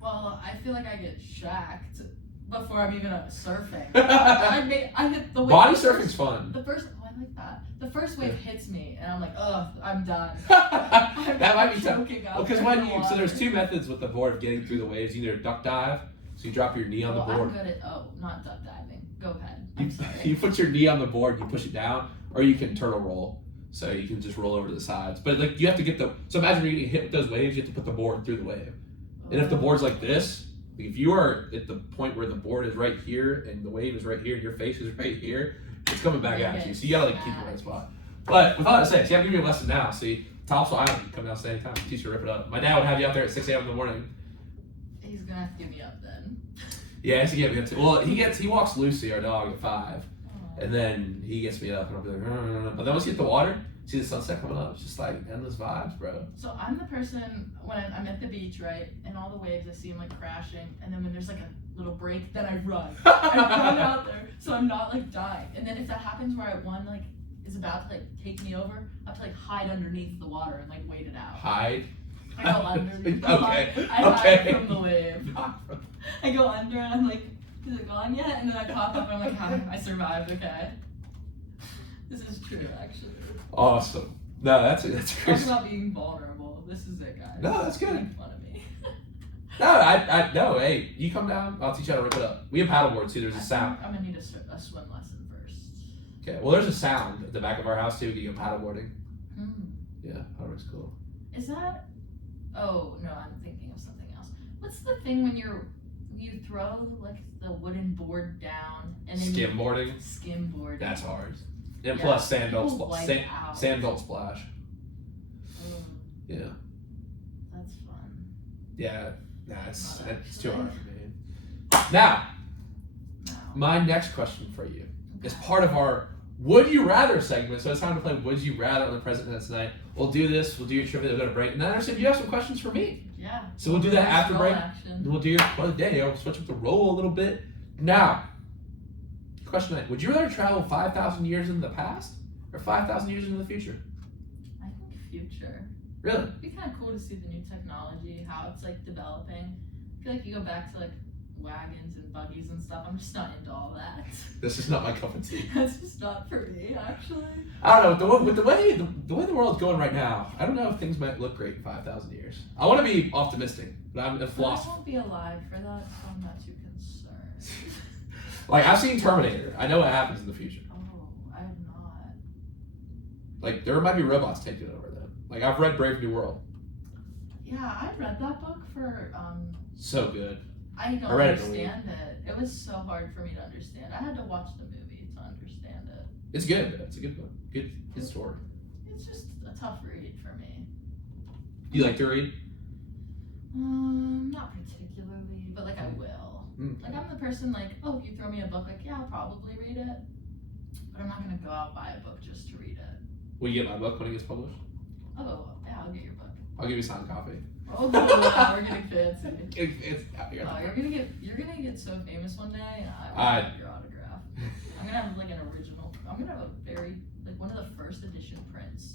Well, I feel like I get shacked before I'm even surfing. I hit the wave. Body surfing's fun. The first, I like that. The first wave hits me, and I'm like, ugh, I'm done. That might be tough. Because so there's 2 methods with the board of getting through the waves. Either duck dive, so you drop your knee on the board. I'm good at not duck diving. Go ahead. I'm sorry. You put your knee on the board, you push it down, or you can turtle roll. So you can just roll over to the sides. But like you have to get so imagine you're getting hit with those waves, you have to put the board through the wave. And if the board's like this, if you are at the point where the board is right here and the wave is right here and your face is right here, it's coming back at you. So you gotta like keep the right spot. But with all that said, see, I'm giving you a lesson now. See, Topsail Island, you can come down and anytime. Teach you to rip it up. My dad would have you out there at 6 a.m. in the morning. He's gonna have to get me up then. Yeah, he has to get me up too. Well, he walks Lucy, our dog, at 5. And then he gets me up and I'll be like, but then once you hit the water, see the sunset coming up, it's just like endless vibes, bro. So I'm the person, when I'm at the beach, right, and all the waves, I see them like crashing, and then when there's like a little break, then I run. I run out there, so I'm not like dying. And then if that happens where one like is about to like take me over, I have to like hide underneath the water and like wait it out. Hide? I go underneath the Okay. I hide from the wave. I go under and I'm like, is it gone yet? And then I pop up and I'm like, hi, I survived, okay. This is true, actually. Awesome. No, that's Talk crazy. about being vulnerable. This is it, guys. No, that's good. Make fun of me. No, hey, you come down, I'll teach you how to rip it up. We have paddleboards too, there's a sound. I'm gonna need a swim lesson first. Okay, well there's a sound at the back of our house too, we can go paddleboarding. Yeah, paddleboarding's cool. Is that, oh no, I'm thinking of something else. What's the thing when you throw like the wooden board down and then Skimboarding? Skimboarding. That's hard. And plus sand don't splash. Yeah. That's fun. Yeah, nah, it's too hard for me. Now, my next question for you is part of our Would You Rather segment. So it's time to play Would You Rather on the President tonight. We'll do this, we'll do your trivia, we'll go to break. And then I understand you have some questions for me. Yeah. So we'll do that after break. Action. We'll do your we'll switch up the role a little bit. Now, question 9. Would you rather travel 5,000 years into the past or 5,000 years into the future? I think future. Really? It'd be kind of cool to see the new technology, how it's like developing. I feel like you go back to like wagons and buggies and stuff. I'm just not into all that. This is not my cup of tea. That's just not for me, actually. I don't know. With the way the world's going right now, I don't know if things might look great in 5,000 years. I want to be optimistic, but I'm a philosopher. I won't be alive for that, so I'm not too concerned. Like, I've seen Terminator. I know what happens in the future. Oh, I have not. Like, there might be robots taking over then. Like, I've read Brave New World. Yeah, I read that book for, So good. I don't read understand it. It was so hard for me to understand. I had to watch the movie to understand it. It's good. It's a good book. Good story. It's just a tough read for me. You like to read? Not particularly, but like I will. Mm. Like I'm the person like, oh, if you throw me a book, like yeah, I'll probably read it, but I'm not gonna go out and buy a book just to read it. Will you get my book when it gets published? Oh yeah, I'll get your book. I'll give you a signed copy. Oh wow, we're getting fancy. You're gonna get so famous one day, and I will have your autograph. I'm gonna have like an original. I'm gonna have a very like one of the first first edition prints.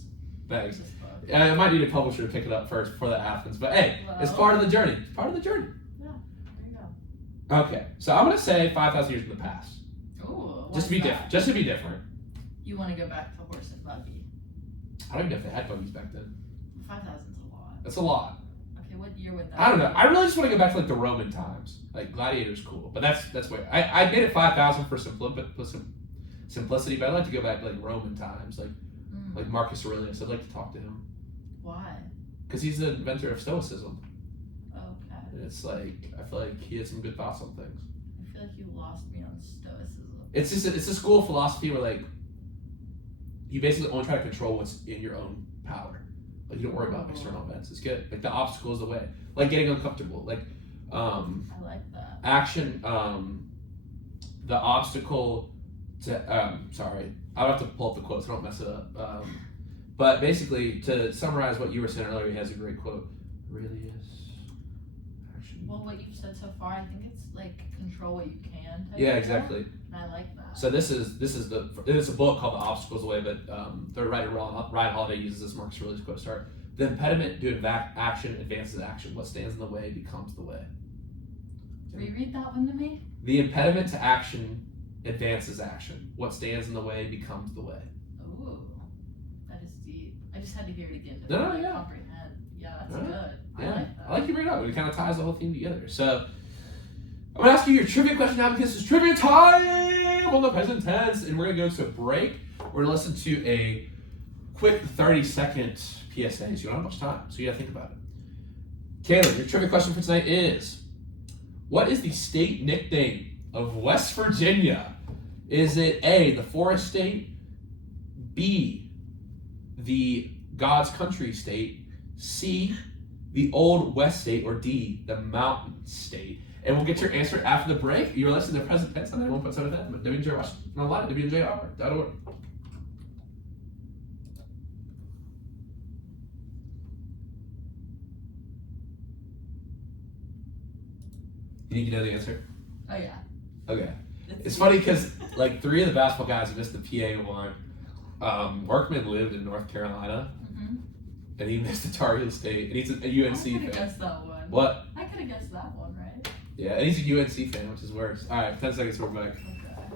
Thanks. This book. I might need a publisher to pick it up first before that happens. But hey, it's part of the journey. It's part of the journey. Yeah, there you go. Okay, so I'm gonna say 5,000 years in the past. Ooh, Just to be different. Just to be different. You want to go back to horse and buggy? I don't even know if they had buggies back then. 5,000's a lot. That's a lot. Okay, what year would that? I don't know. I really just want to go back to like the Roman times. Like gladiators, cool, but that's way. I made it 5,000 for simplicity, but I'd like to go back to like Roman times, like Marcus Aurelius. I'd like to talk to him. Why? Because he's the inventor of Stoicism. Okay. And it's like I feel like he had some good thoughts on things. I feel like you lost me on Stoicism. It's a school of philosophy where like you basically only try to control what's in your own power. Like you don't worry about external events. It's good. Like the obstacle is the way. Like getting uncomfortable. Like I like that. action. The obstacle to sorry, I'll have to pull up the quote so I don't mess it up. But basically, to summarize what you were saying earlier, he has a great quote. Aurelius. Action. Well, what you've said so far, I think it's like control what you can. Yeah, exactly. And I like that. So it's a book called The Obstacle's Way, but the writer Ryan Holiday uses this Marcus Aurelius quote to start. The impediment to action advances action. What stands in the way becomes the way. Reread that one to me. The impediment to action advances action. What stands in the way becomes the way. Ooh, that is deep. I just had to hear it again to No, really yeah. comprehend. Yeah, that's Alright. good. Yeah, I like that. I like you bring it up. It kind of ties the whole thing together. So I'm gonna ask you your trivia question now because it's trivia time on the present tense, and we're gonna go to a break. We're gonna listen to a quick 30-second PSA. So you don't have much time, so you gotta think about it. Caylin, your trivia question for tonight is: what is the state nickname of West Virginia? Is it A, the Forest State, B, the God's Country State, C, the Old West State, or D, the Mountain State? And we'll get your answer after the break. You're listening to Present Tense on 91.7 FM at WNJ Washington online at WNJR.org. You need to know the answer? Oh yeah. Okay. It's funny because like 3 of the basketball guys who missed the PA one, Workman lived in North Carolina, and he missed the Tar Heel State, and he's a UNC I could fan. have guessed that one. What? I could have guessed that one, right? Yeah, and he's a UNC fan, which is worse. All right, 10 seconds, we're back. Okay.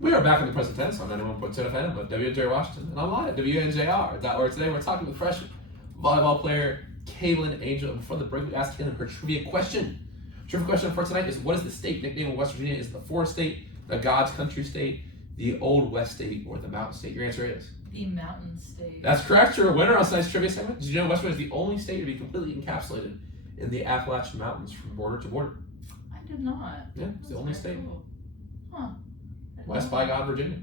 We are back in the present tense on 91.2 FM with WNJ Washington and online at WNJR.org. Today we're talking with freshman volleyball player Caylin Angel. And before the break, we asked Caylin her trivia question. Trivia question for tonight is: what is the state nickname of West Virginia? Is it the Forest State, the God's Country State, the Old West State, or the Mountain State? Your answer is? The Mountain State. That's correct. You're a winner on tonight's trivia segment. Did you know West Virginia is the only state to be completely encapsulated in the Appalachian Mountains from border to border? I did not. Yeah, it's the only That's state. very cool. Huh. West by God, Virginia.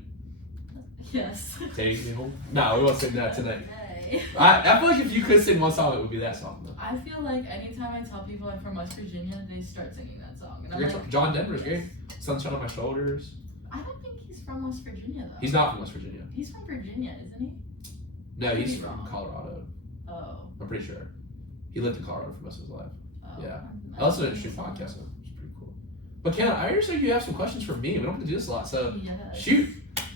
Yes. Take me home. No, we won't sing that tonight. Okay. I feel like if you could sing one song, it would be that song. Though. I feel like anytime I tell people I'm from West Virginia, they start singing that song. And I'm Great like, song. John Denver's yes. great. Sunshine on My Shoulders. I don't think he's from West Virginia though. He's not from West Virginia. He's from Virginia, isn't he? No, I could he's be from wrong. Colorado. Oh. I'm pretty sure. He lived in Colorado for most of his life. Oh. Yeah. I listened to an interesting podcast, so it's pretty cool. But Caylin, I understand you have some questions for me. We don't have to do this a lot, so Yes. shoot.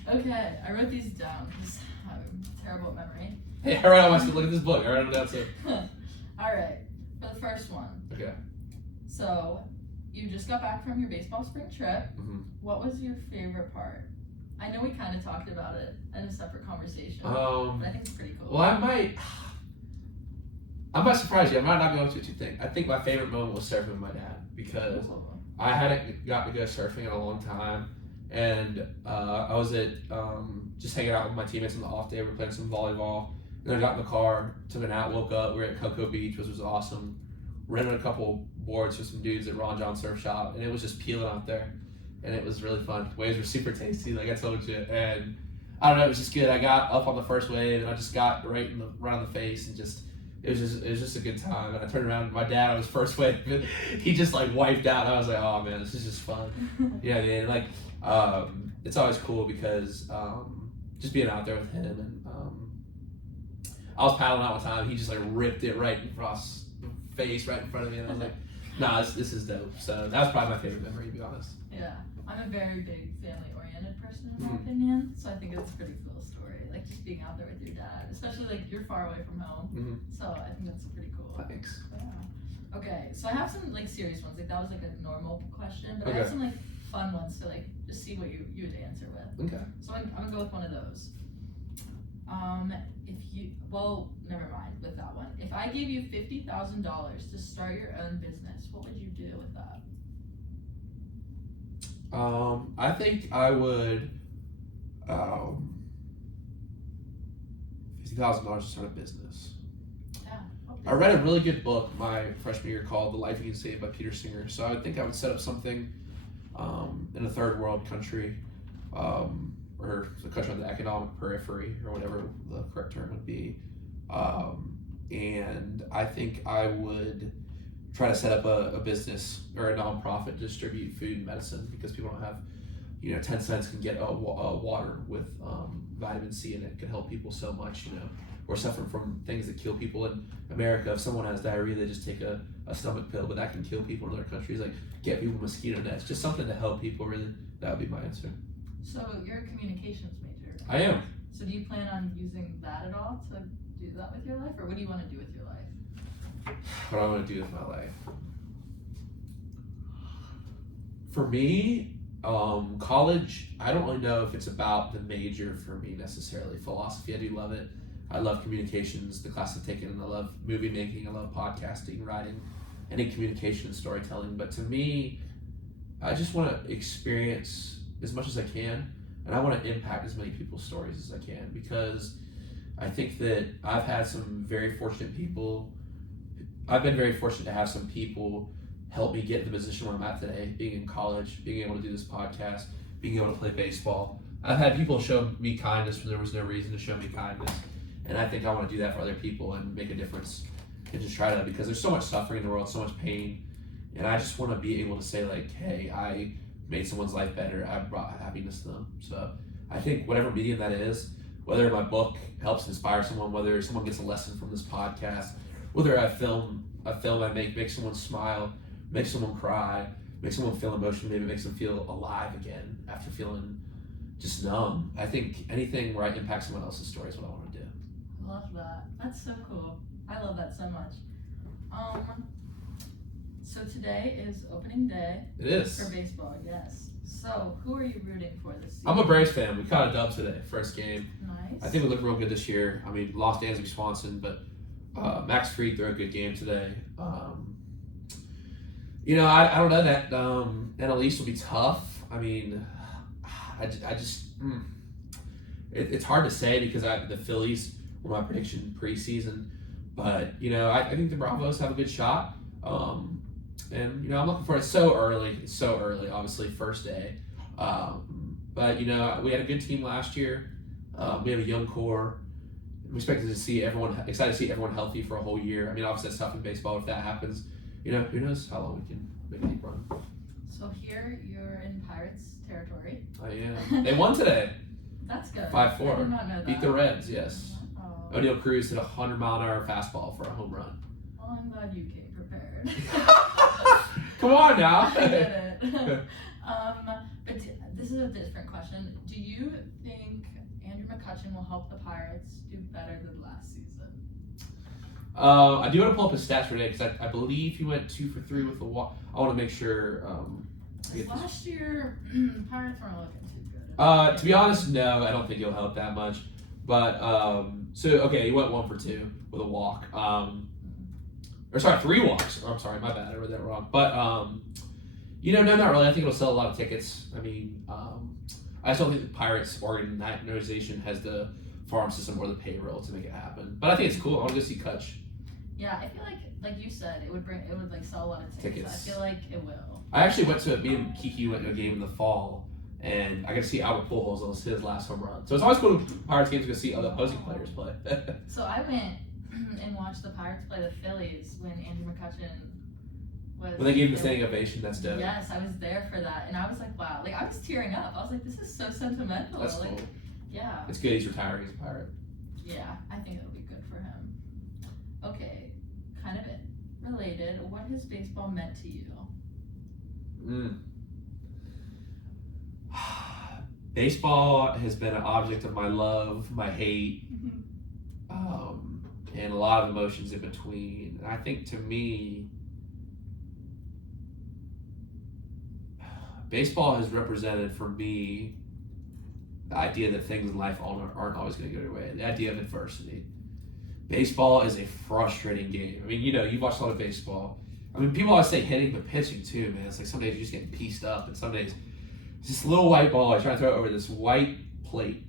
Okay, I wrote these down because I'm terrible at memory. Hey, I read on my look at this book. I read them down too. Alright, for the first one. Okay. So, you just got back from your baseball spring trip. Mhm. What was your favorite part? I know we kind of talked about it in a separate conversation, but I think it's pretty cool. Well, I might surprise you. I might not go into it too thick. I think my favorite moment was surfing with my dad because I hadn't got to go surfing in a long time, and I was at just hanging out with my teammates on the off day. We were playing some volleyball, and then I got in the car, took a nap, woke up. We were at Cocoa Beach, which was awesome. Rented a couple boards for some dudes at Ron John Surf Shop, and it was just peeling out there, and it was really fun. Waves were super tasty, like I told you, and I don't know, it was just good. I got up on the first wave, and I just got right on the face, and just. It was just a good time, and I turned around. My dad on his first wave, and he just like wiped out. I was like, "Oh man, this is just fun." Yeah, man. Like, it's always cool because just being out there with him, and I was paddling out one time. He just like ripped it right across the face, right in front of me, and I was like, "Nah, this is dope." So that was probably my favorite memory, to be honest. Yeah, I'm a very big family-oriented person in my opinion, so I think it's a pretty cool story. Like just being out there with your dad, especially like you're far away from home, so I think that's pretty cool. Thanks. Yeah. Okay, so I have some like serious ones. Like that was like a normal question, but I have some like fun ones to like just see what you would answer with. Okay. So I'm gonna go with one of those. Never mind with that one. If I gave you $50,000 to start your own business, what would you do with that? I think I would $50,000 to start a business. Yeah. I read a really good book my freshman year called The Life You Can Save by Peter Singer. So I think I would set up something in a third world country, or the country on the economic periphery, or whatever the correct term would be. And I think I would try to set up a business or a nonprofit to distribute food and medicine, because people don't have, 10 cents can get a water with vitamin C in it. It can help people so much. We're suffering from things that kill people in America. If someone has diarrhea, they just take a stomach pill, but that can kill people in other countries. Like get people mosquito nets, just something to help people. Really, that would be my answer. So you're a communications major. I am. So do you plan on using that at all to do that with your life, or what do you want to do with your life? What I want to do with my life. For me, college, I don't really know if it's about the major for me necessarily. Philosophy, I do love it. I love communications, the class I've taken, and I love movie making, I love podcasting, writing, any communication and storytelling. But to me, I just want to experience as much as I can, and I want to impact as many people's stories as I can, because I think that I've had some very fortunate people. I've been very fortunate to have some people help me get to the position where I'm at today, being in college, being able to do this podcast, being able to play baseball. I've had people show me kindness when there was no reason to show me kindness. And I think I want to do that for other people and make a difference, and just try to, because there's so much suffering in the world, so much pain. And I just want to be able to say like, hey, I made someone's life better. I brought happiness to them. So I think whatever medium that is, whether my book helps inspire someone, whether someone gets a lesson from this podcast, whether a film I make makes someone smile, makes someone cry, makes someone feel emotional, maybe makes them feel alive again after feeling just numb. I think anything where I impact someone else's story is what I want to do. I love that. That's so cool. I love that so much. So today is opening day. It is. For baseball, yes. So who are you rooting for this season? I'm a Braves fan. We caught a dub today, first game. Nice. I think we look real good this year. I mean, lost Dansby Swanson, but Max Fried threw a good game today. I don't know that NL East will be tough. I mean, it's hard to say because the Phillies were my prediction preseason, but I think the Bravos have a good shot. And I'm looking for it. It's so early, obviously first day. But we had a good team last year. We have a young core. We expected to see excited to see everyone healthy for a whole year. I mean, obviously that's tough in baseball. If that happens, who knows how long we can make a deep run. So here you're in Pirates territory. I am. They won today. That's good. 5-4. I did not know that. Beat the Reds, yes. Oh. O'Neal Cruz hit a 100-mile-an-hour fastball for a home run. Well, I'm glad you came prepared. Come on now. I get it. But this is a different question. Do you think Andrew McCutchen will help the Pirates do better than last season? I do want to pull up his stats for today because I believe he went 2 for 3 with the walk. I want to make sure. Last year, Pirates weren't looking too good. To be honest, no, I don't think he'll help that much. But he went 1 for 2 with a walk. 3 walks. Oh, I'm sorry, my bad. I read that wrong. But no, not really. I think it'll sell a lot of tickets. I mean, I just don't think the Pirates organization has the farm system or the payroll to make it happen. But I think it's cool. I want to go see Kutch. Yeah, I feel like you said, it would sell a lot of tickets. I feel like it will. I actually me and Kiki went to a game in the fall, and I got to see Albert Pujols on his last home run. So it's always cool to Pirates games to go see other opposing players play. So I went and watched the Pirates play the Phillies when Andrew McCutchen was. When they gave him the standing ovation, that's dope. Yes, I was there for that, and I was like, wow, I was tearing up. I was like, this is so sentimental. That's cool. Yeah. It's good he's retiring as a Pirate. Yeah, I think it'll be good for him. unrelated, what has baseball meant to you? Baseball has been an object of my love, my hate, and a lot of emotions in between. I think to me, baseball has represented for me the idea that things in life aren't always going to go your way. The idea of adversity. Baseball is a frustrating game. I mean, you've watched a lot of baseball. I mean, people always say hitting, but pitching too, man. It's like some days you're just getting pieced up, and some days it's this little white ball. I try to throw it over this white plate,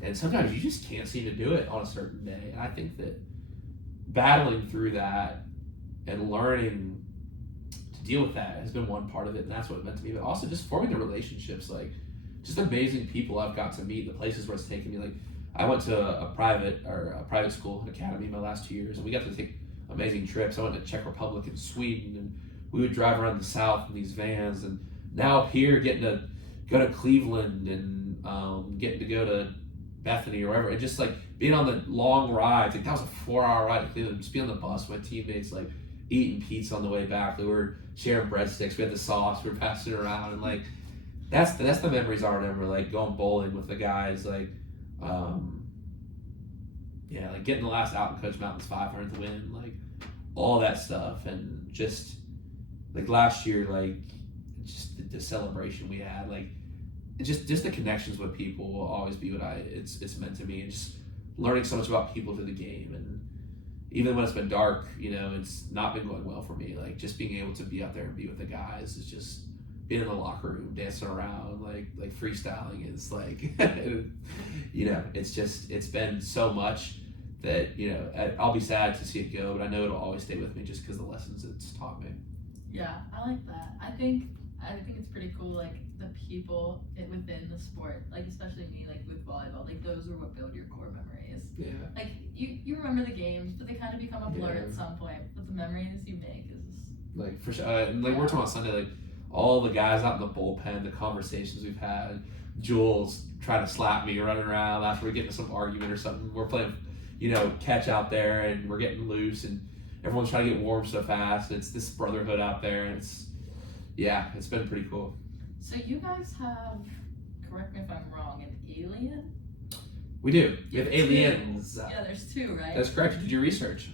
and sometimes you just can't seem to do it on a certain day. And I think that battling through that and learning to deal with that has been one part of it, and that's what it meant to me. But also just forming the relationships, like just amazing people I've got to meet, the places where it's taken me. Like I went to a private school, an academy, my last 2 years, and we got to take amazing trips. I went to Czech Republic and Sweden, and we would drive around the South in these vans. And now up here, getting to go to Cleveland and getting to go to Bethany or wherever, and just like being on the long rides. Like that was a 4-hour ride to Cleveland. Just being on the bus with my teammates, like eating pizza on the way back. We were sharing breadsticks. We had the sauce. We were passing it around, and like that's the memories I remember. Like going bowling with the guys, like. Like getting the last out in Coach Mountain's 500th win, like all that stuff, and just like last year, like just the celebration we had, like just the connections with people will always be what it's meant to me, and just learning so much about people through the game. And even when it's been dark, it's not been going well for me. Like just being able to be out there and be with the guys is just being in the locker room, dancing around, like freestyling. It's like, it's been so much that, I'll be sad to see it go, but I know it'll always stay with me just because of the lessons it's taught me. Yeah, I like that. I think it's pretty cool, like the people within the sport, like especially me, like with volleyball, like those are what build your core memories. Yeah. Like you remember the games, but they kind of become a blur at some point. But the memories you make is like for sure. And like we're talking about Sunday, like all the guys out in the bullpen, the conversations we've had. Jules trying to slap me, running around after we get into some argument or something. We're playing, catch out there, and we're getting loose, and everyone's trying to get warm so fast. It's this brotherhood out there, and it's been pretty cool. So you guys have, correct me if I'm wrong, an alien? We do. We have aliens. Yeah, there's 2, right? That's correct. Did you research?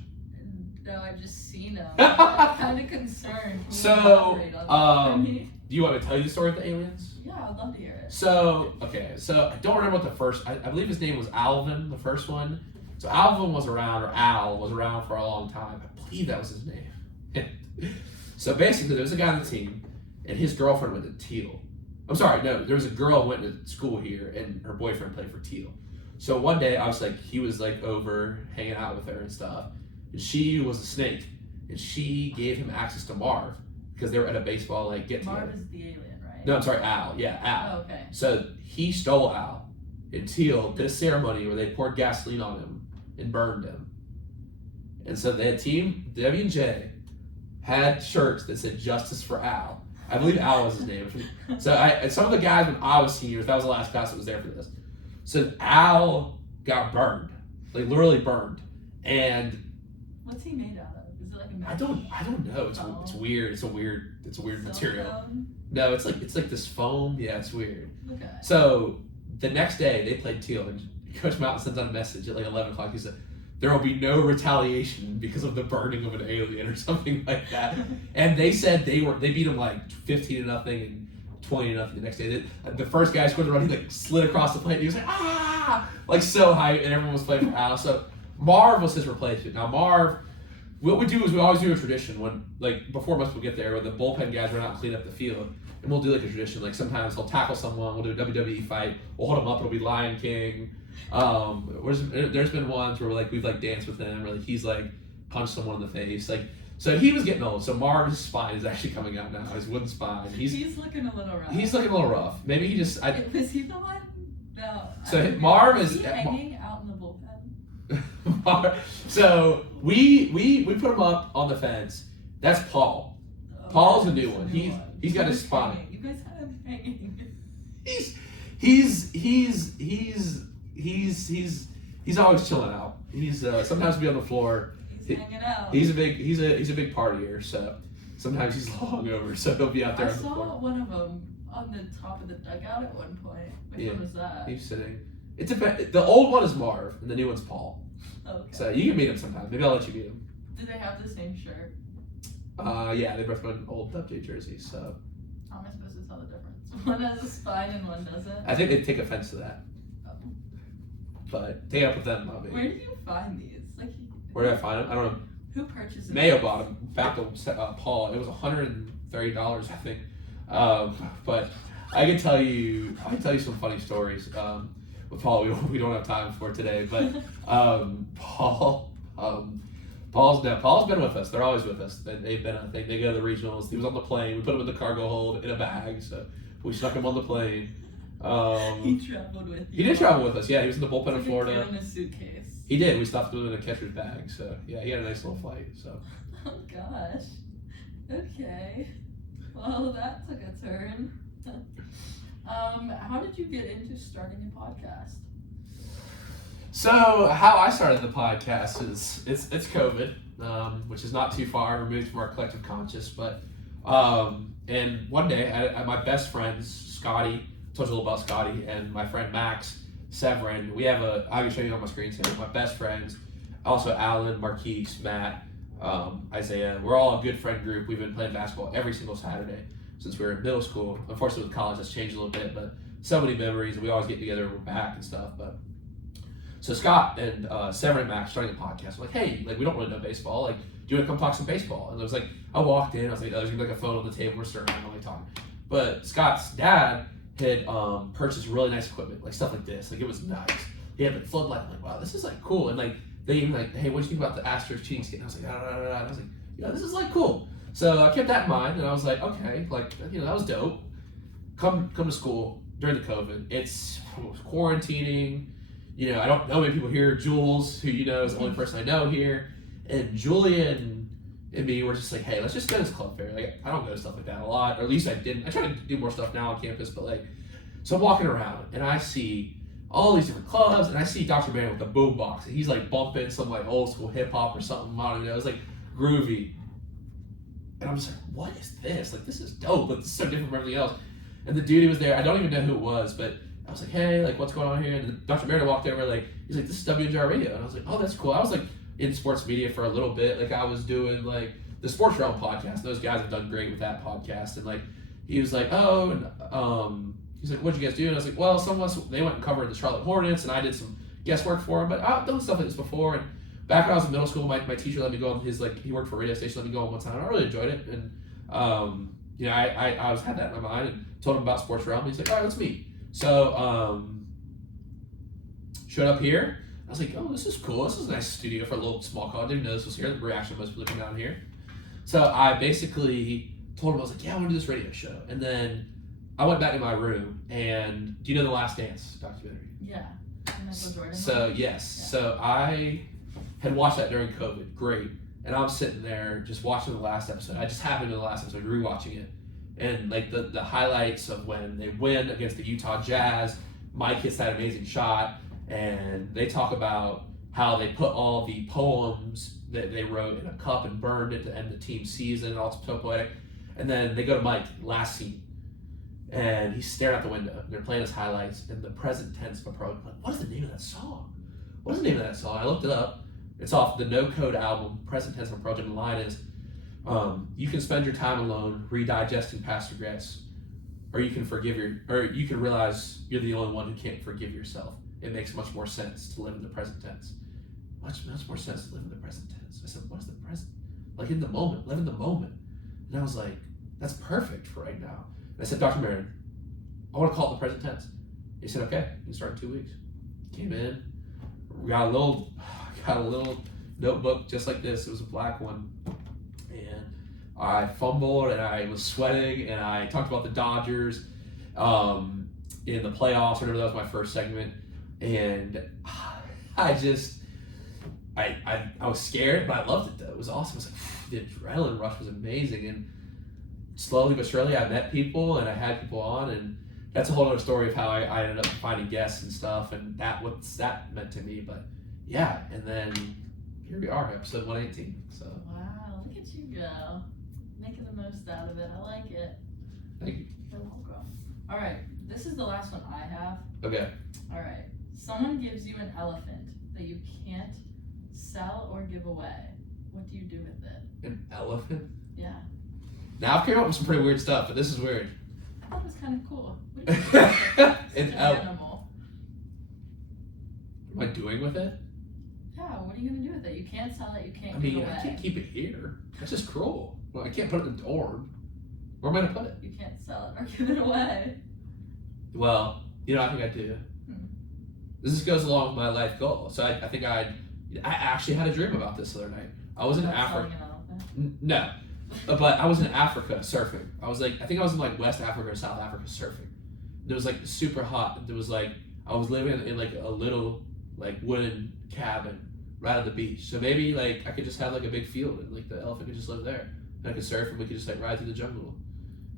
No, I've just seen them. I'm kind of concerned. So, do you want me to tell you the story of the aliens? Yeah, I'd love to hear it. So I don't remember what the first, I believe his name was Alvin, the first one. So Alvin was around, or Al was around for a long time. I believe that was his name. So basically, there was a guy on the team, and his girlfriend went to Teal. I'm sorry, no, there was a girl who went to school here, and her boyfriend played for Teal. So one day, he was like over hanging out with her and stuff, and she was a snake, and she gave him access to Marv because they were at a baseball get together. Marv is the alien, right? No, I'm sorry, Al. Yeah, Al. Oh, okay. So he stole Al, and Teal did a ceremony where they poured gasoline on him and burned him. And so the team, W&J, had shirts that said "Justice for Al." I believe Al was his name. So some of the guys when I was seniors, that was the last class that was there for this. So Al got burned, like literally burned. And what's he made out of? Is it like a metal? I don't know. It's weird. It's a weird material. Silicone? No, it's like this foam. Yeah, it's weird. Okay. So the next day they played Teal, and Coach Mountain sends out a message at 11 o'clock. He said, "There will be no retaliation because of the burning of an alien," or something like that. And they said they beat him 15-0 and 20-0 the next day. The first guy scored the run, he slid across the plate, and he was so hyped, and everyone was playing for Al. So Marv was his replacement. Now Marv, what we do is we always do a tradition when before most people get there, where the bullpen guys run out and clean up the field. And we'll do a tradition, sometimes he'll tackle someone, we'll do a WWE fight, we'll hold him up, it'll be Lion King. There's been ones where we've danced with him, or he's punched someone in the face. So he was getting old. So Marv's spine is actually coming out now, his wooden spine. He's looking a little rough. He's looking a little rough. Maybe he just was he the one? No. So Marv is he hanging out in the bullpen? So we put him up on the fence. That's Paul. Paul's the new one. He's got his spine. You guys had him hanging. He's always chilling out. He's sometimes be on the floor. hanging out. He's a big partier, so sometimes he's hungover, so he'll be out there. I saw one of them on the top of the dugout at one point. Which one was that? He's sitting. The old one is Marv, and the new one's Paul. Okay. So you can meet him sometime. Maybe I'll let you meet him. Do they have the same shirt? Yeah, they both wear old Dubjay jerseys. So. How am I supposed to tell the difference? One has a spine and one doesn't. I think they take offense to that. Oh. But take it up with them, Bobby. Where did you find these? Like. Where did I find them? I don't know. Who purchased them? Mayo bought them back to Paul. It was $130, I think. But I can tell you some funny stories. With Paul, we don't have time for today, but Paul's been with us. They're always with us. They've been, I think, they go to the regionals. He was on the plane. We put him in the cargo hold in a bag, so we snuck him on the plane. He traveled with you. He did travel with us. Yeah, he was in the bullpen in Florida. In a suitcase. He did. We stopped him in a catcher's bag. So yeah, he had a nice little flight. So. Oh gosh. Okay. Well, that took a turn. How did you get into starting a podcast? So how I started the podcast is it's COVID, which is not too far removed from our collective conscious. But and one day, my best friends, Scotty, told you a little about Scotty, and my friend Max Severin. We have I can show you on my screen today. My best friends, also Alan, Marquise, Matt, Isaiah. We're all a good friend group. We've been playing basketball every single Saturday since we were in middle school. Unfortunately, with college, that's changed a little bit, but so many memories, and we always get together and we're back and stuff. But so Scott and Severin and Max starting the podcast. I'm like, hey, like we don't really know baseball. Like, do you want to come talk some baseball? And I was like, I walked in. I was like, oh, there's gonna be like a phone on the table. We're starting. I'm like talking. But Scott's dad had purchased really nice equipment, like stuff like this. Like it was nice. He had like floodlight. I'm like, wow, this is like cool. And like they even like, hey, what do you think about the Astros cheating skate? And I was like, da, da, da, da. And I was like, yeah, this is like cool. So I kept that in mind, and I was like, okay, like that was dope. Come to school during the COVID. It's quarantining. I don't know many people here. Jules, who is the only person I know here, and Julian and me were just like, hey, let's just go to this club fair. Like I don't go to stuff like that a lot, or at least I didn't. I try to do more stuff now on campus, but like, so I'm walking around and I see all these different clubs, and I see Dr. Man with a boom box, and he's like bumping some like old school hip hop or something. I don't know. It's like groovy. And I'm just like, what is this? Like, this is dope. Like, this is so different from everything else. And the dude who was there, I don't even know who it was, but I was like, hey, like, what's going on here? And Dr. Meredith walked over, like, he's like, this is WNJR Radio. And I was like, oh, that's cool. I was, like, in sports media for a little bit. Like, I was doing, like, the Sports Realm podcast. Those guys have done great with that podcast. And, like, he was like, oh, and he's like, what'd you guys do? And I was like, well, some of us, they went and covered the Charlotte Hornets, and I did some guest work for them. But I've done stuff like this before. And back when I was in middle school, my teacher let me go on his, like, he worked for a radio station, let me go on one time. I really enjoyed it. And, I always had that in my mind and told him about Sports Realm. He's like, all right, let's meet. So, showed up here. I was like, oh, this is cool. This is a nice studio for a little small college. I didn't know this was here. The reaction was looking down here. So I basically told him, I was like, yeah, I want to do this radio show. And then I went back to my room, and do you know The Last Dance documentary? Yeah. So, yes. Yeah. So I had watched that during COVID. Great. And I'm sitting there just watching the last episode. I just happened to the last episode, rewatching it. And like the highlights of when they win against the Utah Jazz, Mike hits that amazing shot, and they talk about how they put all the poems that they wrote in a cup and burned it to end the team season, and all so poetic. And then they go to Mike, last scene, and he's staring out the window. They're playing his highlights, and the present tense approach. Like, what is the name of that song? What is the name of that song? I looked it up. It's off the No Code album, Present Tense Approach, and the line is, you can spend your time alone, redigesting past regrets, or you can realize you're the only one who can't forgive yourself. It makes much more sense to live in the present tense. Much more sense to live in the present tense. I said, what is the present? Like in the moment, live in the moment. And I was like, that's perfect for right now. And I said, Dr. Marin, I want to call it the present tense. He said, okay, you can start in 2 weeks. Came in, got a little notebook just like this. It was a black one. And I fumbled and I was sweating and I talked about the Dodgers in the playoffs, whatever. That was my first segment. And I was scared, but I loved it though. It was awesome. I was like, the adrenaline rush was amazing. And slowly but surely I met people and I had people on, and that's a whole other story of how I ended up finding guests and stuff, and what's that meant to me. But yeah, and then here we are, episode 118. So Wow, look at you go. Making the most out of it. I like it. thank you. You're welcome. Alright, this is the last one I have. Okay. Alright. Someone gives you an elephant that you can't sell or give away. What do you do with it? An elephant? Yeah. Now I've came up with some pretty weird stuff, but this is weird. I thought it was kind of cool. What do you do with An an animal? What am I doing with it? Yeah, what are you gonna do with it? You can't sell it, you can't I give mean, it away. I can't keep it here. That's just cruel. Well, I can't put it in the dorm. Where am I gonna put it? You can't sell it or give it away. Well, you know, I think I do. This just goes along with my life goal. So I think I actually had a dream about this the other night. I was in About Africa. selling an elephant? No, but I was in Africa surfing. I was like, I think I was in like West Africa or South Africa surfing. It was like super hot. There was like, I was living in like a little like wooden cabin right on the beach. So maybe like I could just have like a big field and like the elephant could just live there. And I could surf and we could just like ride through the jungle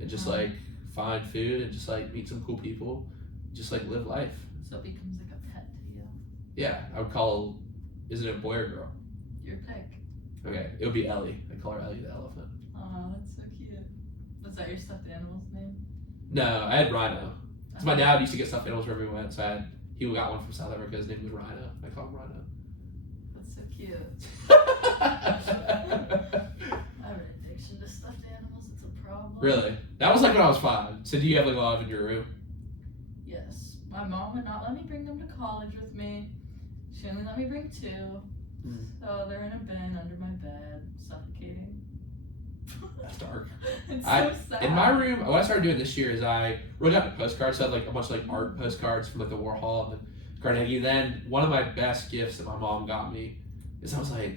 and just like find food and just like meet some cool people, just like live life. So it becomes like a pet to you. Yeah, I would call, is it a boy or girl? Your pick. Okay, it would be Ellie. I call her Ellie the elephant. Oh, that's so cute. Was that your stuffed animal's name? No, I had Rhino. So my dad used to get stuffed animals wherever we went. So he got one from South Africa. His name was Rhino. I call him Rhino. That's so cute. I have an addiction to stuffed animals. It's a problem. Really? That was like when I was 5. So do you have like a lot of in your room? Yes. My mom would not let me bring them to college with me. She only let me bring 2. So they're in a bin under my bed, suffocating. That's dark. It's so sad. In my room, what I started doing this year is I wrote out the postcards. So I had like a bunch of like art postcards from like the Warhol and the Carnegie. And then one of my best gifts that my mom got me is I was like,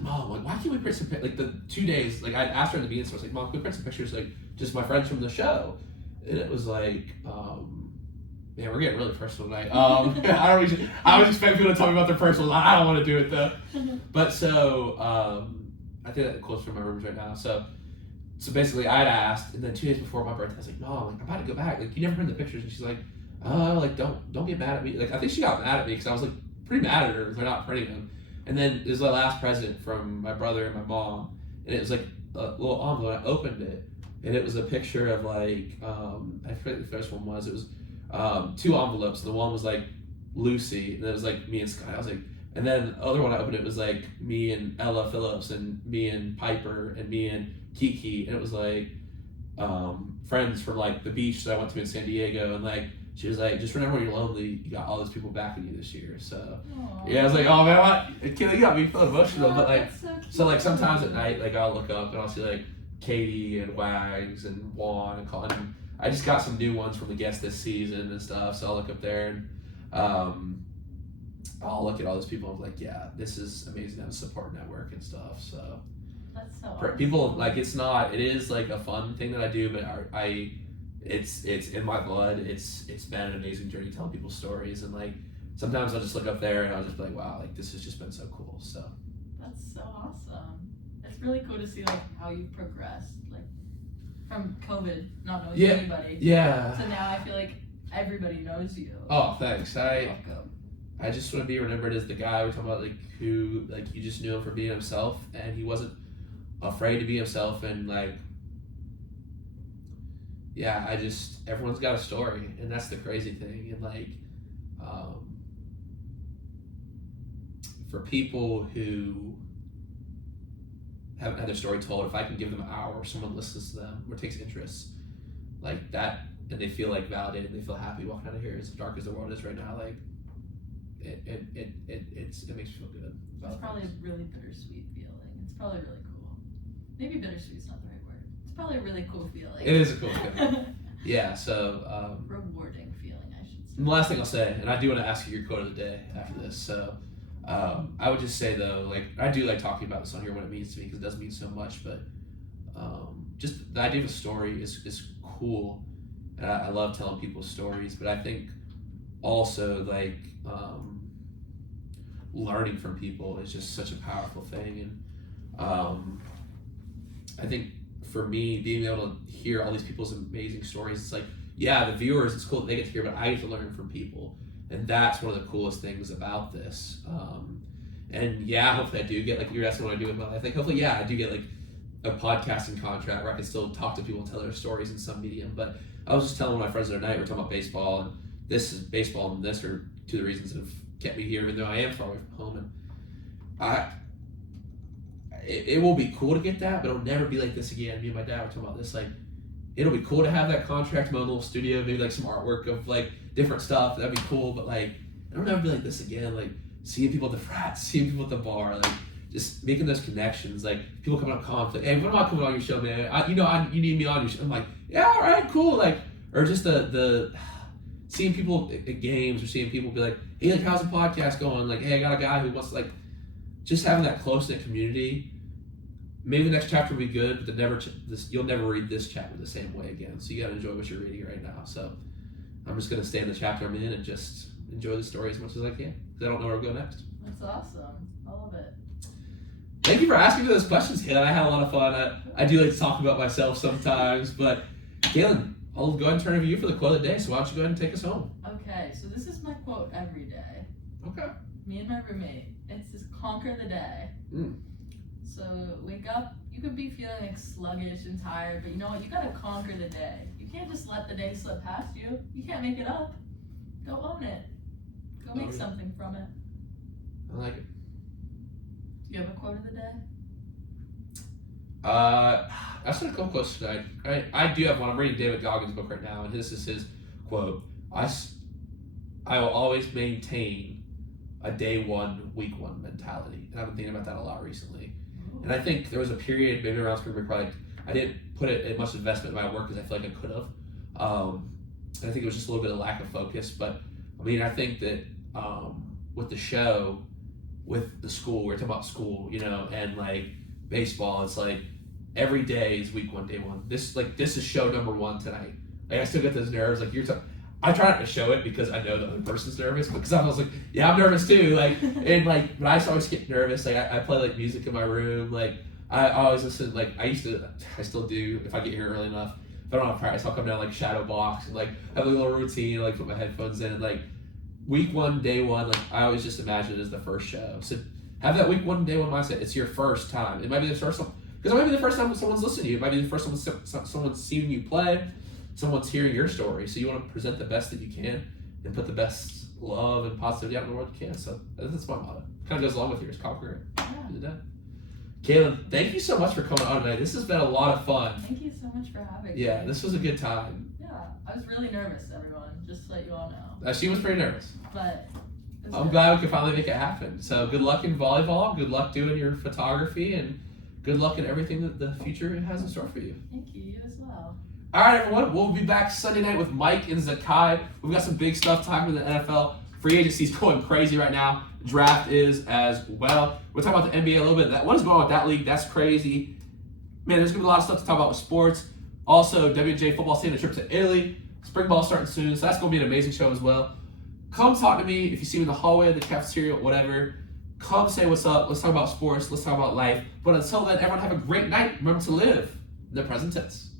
Mom, like, why can't we print some like the 2 days? Like I asked her in the beginning, so I was like, Mom, can we print some pictures like just my friends from the show? And it was like, man, we're getting really personal tonight. I was expecting people to tell me about their personal life. I don't want to do it though. But so I think that close from my rooms right now. So basically I had asked, and then 2 days before my birthday, I was like, Mom, like, I'm about to go back. Like, you never print the pictures. And she's like, like don't get mad at me. Like I think she got mad at me because I was like pretty mad at her. They're not printing them. And then it was the last present from my brother and my mom, and it was like a little envelope. I opened it, and it was a picture of like I forget what the first one was. It was 2 envelopes. The one was like Lucy, and it was like me and Sky. I was like, and then the other one I opened it was like me and Ella Phillips, and me and Piper, and me and Kiki, and it was like friends from like the beach that I went to in San Diego, and like she was like, just remember when you're lonely, you got all those people backing you this year. So Aww. yeah, I was like, oh man, what? You got me feeling emotional, but like, so like sometimes at night, like I'll look up and I'll see like Katie and Wags and Juan and Colin. I just got some new ones from the guests this season and stuff, so I'll look up there and I'll look at all those people and be like, yeah, this is amazing to have a support network and stuff. So that's so for awesome. people, like it is like a fun thing that I do, but it's in my blood. It's been an amazing journey telling people stories, and like sometimes I'll just look up there and I'll just be like, wow, like this has just been so cool. So that's so awesome. It's really cool to see like how you've progressed, like from COVID, not knowing anybody. Yeah. So now I feel like everybody knows you. Oh, thanks. Welcome. I just want to be remembered as the guy we're talking about, like who like you just knew him for being himself, and he wasn't afraid to be himself, and like. Yeah, everyone's got a story, and that's the crazy thing. And like, for people who haven't had their story told, if I can give them an hour, or someone listens to them or takes interest, like that, and they feel like validated, they feel happy walking out of here, as dark as the world is right now, like, it makes me feel good. It's probably a really bittersweet feeling. It's probably really cool. Maybe bittersweet's not the right word. It's probably a really cool feeling. It is a cool feeling. Yeah, so rewarding feeling, I should say. And the last thing I'll say, and I do want to ask you your quote of the day after this. So I would just say though, like I do like talking about this on here, what it means to me, because it does mean so much. But just the idea of a story is cool, and I love telling people stories. But I think also like learning from people is just such a powerful thing, and I think for me, being able to hear all these people's amazing stories, it's like, yeah, the viewers, it's cool that they get to hear, but I get to learn from people. And that's one of the coolest things about this. And hopefully I do get, like, you're asking what I do with my life. Like, hopefully, I do get, like, a podcasting contract where I can still talk to people and tell their stories in some medium. But I was just telling my friends the other night, we're talking about baseball, and this is baseball, and this are two of the reasons that have kept me here, even though I am far away from home. And it will be cool to get that, but it'll never be like this again. Me and my dad were talking about this. Like, it'll be cool to have that contract, my own little studio, maybe like some artwork of like different stuff. That'd be cool, but like, it'll never be like this again. Like, seeing people at the frat, seeing people at the bar, like, just making those connections. Like, people coming up conflict. Hey, when am I coming on your show, man? You need me on your show. I'm like, yeah, all right, cool. Like, or just the seeing people at games, or seeing people be like, hey, like, how's the podcast going? Like, hey, I got a guy who wants to, like, just having that close-knit community. Maybe the next chapter will be good, but you'll never read this chapter the same way again. So you got to enjoy what you're reading right now. So I'm just going to stay in the chapter I'm in and just enjoy the story as much as I can, because I don't know where to go next. That's awesome. I love it. Thank you for asking me those questions, Caylin. I had a lot of fun. I do like to talk about myself sometimes, but Caylin, I'll go ahead and turn it over to you for the quote of the day. So why don't you go ahead and take us home? Okay, so this is my quote every day. Okay. Me and my roommate. It's just conquer the day. So wake up. You could be feeling like sluggish and tired, but you know what? You gotta conquer the day. You can't just let the day slip past you. You can't make it up. Go own it. Go make something from it. I like it. Do you have a quote of the day? That's not a couple quotes tonight. I do have one. I'm reading David Goggins' book right now, and this is his quote. I will always maintain a day one, week one mentality. And I've been thinking about that a lot recently. And I think there was a period, maybe around spring break, probably, I didn't put as much investment in my work as I feel like I could have. I think it was just a little bit of lack of focus. But I mean, I think that with the show, with the school, we're talking about school, and like baseball, it's like every day is week one, day one. This is show number one tonight. Like, I still get those nerves. Like, I try not to show it because I know the other person's nervous, because I was like, yeah, I'm nervous too. Like, and like, but I always get nervous. Like, I play like music in my room. Like, I always listen. Like, I still do. If I get here early enough, if I don't have practice, I'll come down like shadow box and like have a little routine. Like, put my headphones in. And, like, week one, day one. Like, I always just imagine it as the first show. So have that week one, day one mindset. It's your first time. It might be the first time, because it might be the first time someone's listening to you. It might be the first time someone's seeing you play. Someone's hearing your story, so you want to present the best that you can and put the best love and positivity out in the world you can. So that's my motto. Kind of goes along with yours. Conquer it. Yeah. Caylin, thank you so much for coming on tonight. This has been a lot of fun. Thank you so much for having me. Yeah, this was a good time. Yeah, I was really nervous, everyone, just to let you all know. She was pretty nervous. But I'm glad we could finally make it happen. So good luck in volleyball. Good luck doing your photography, and good luck in everything that the future has in store for you. Thank you. You as well. All right, everyone. We'll be back Sunday night with Mike and Zakai. We've got some big stuff talking to the NFL. Free agency's going crazy right now. Draft is as well. We'll talk about the NBA a little bit. What is going on with that league? That's crazy. Man, there's going to be a lot of stuff to talk about with sports. Also, WJ football taking a trip to Italy. Spring ball starting soon, so that's going to be an amazing show as well. Come talk to me if you see me in the hallway, the cafeteria, whatever. Come say what's up. Let's talk about sports. Let's talk about life. But until then, everyone have a great night. Remember to live in the present tense.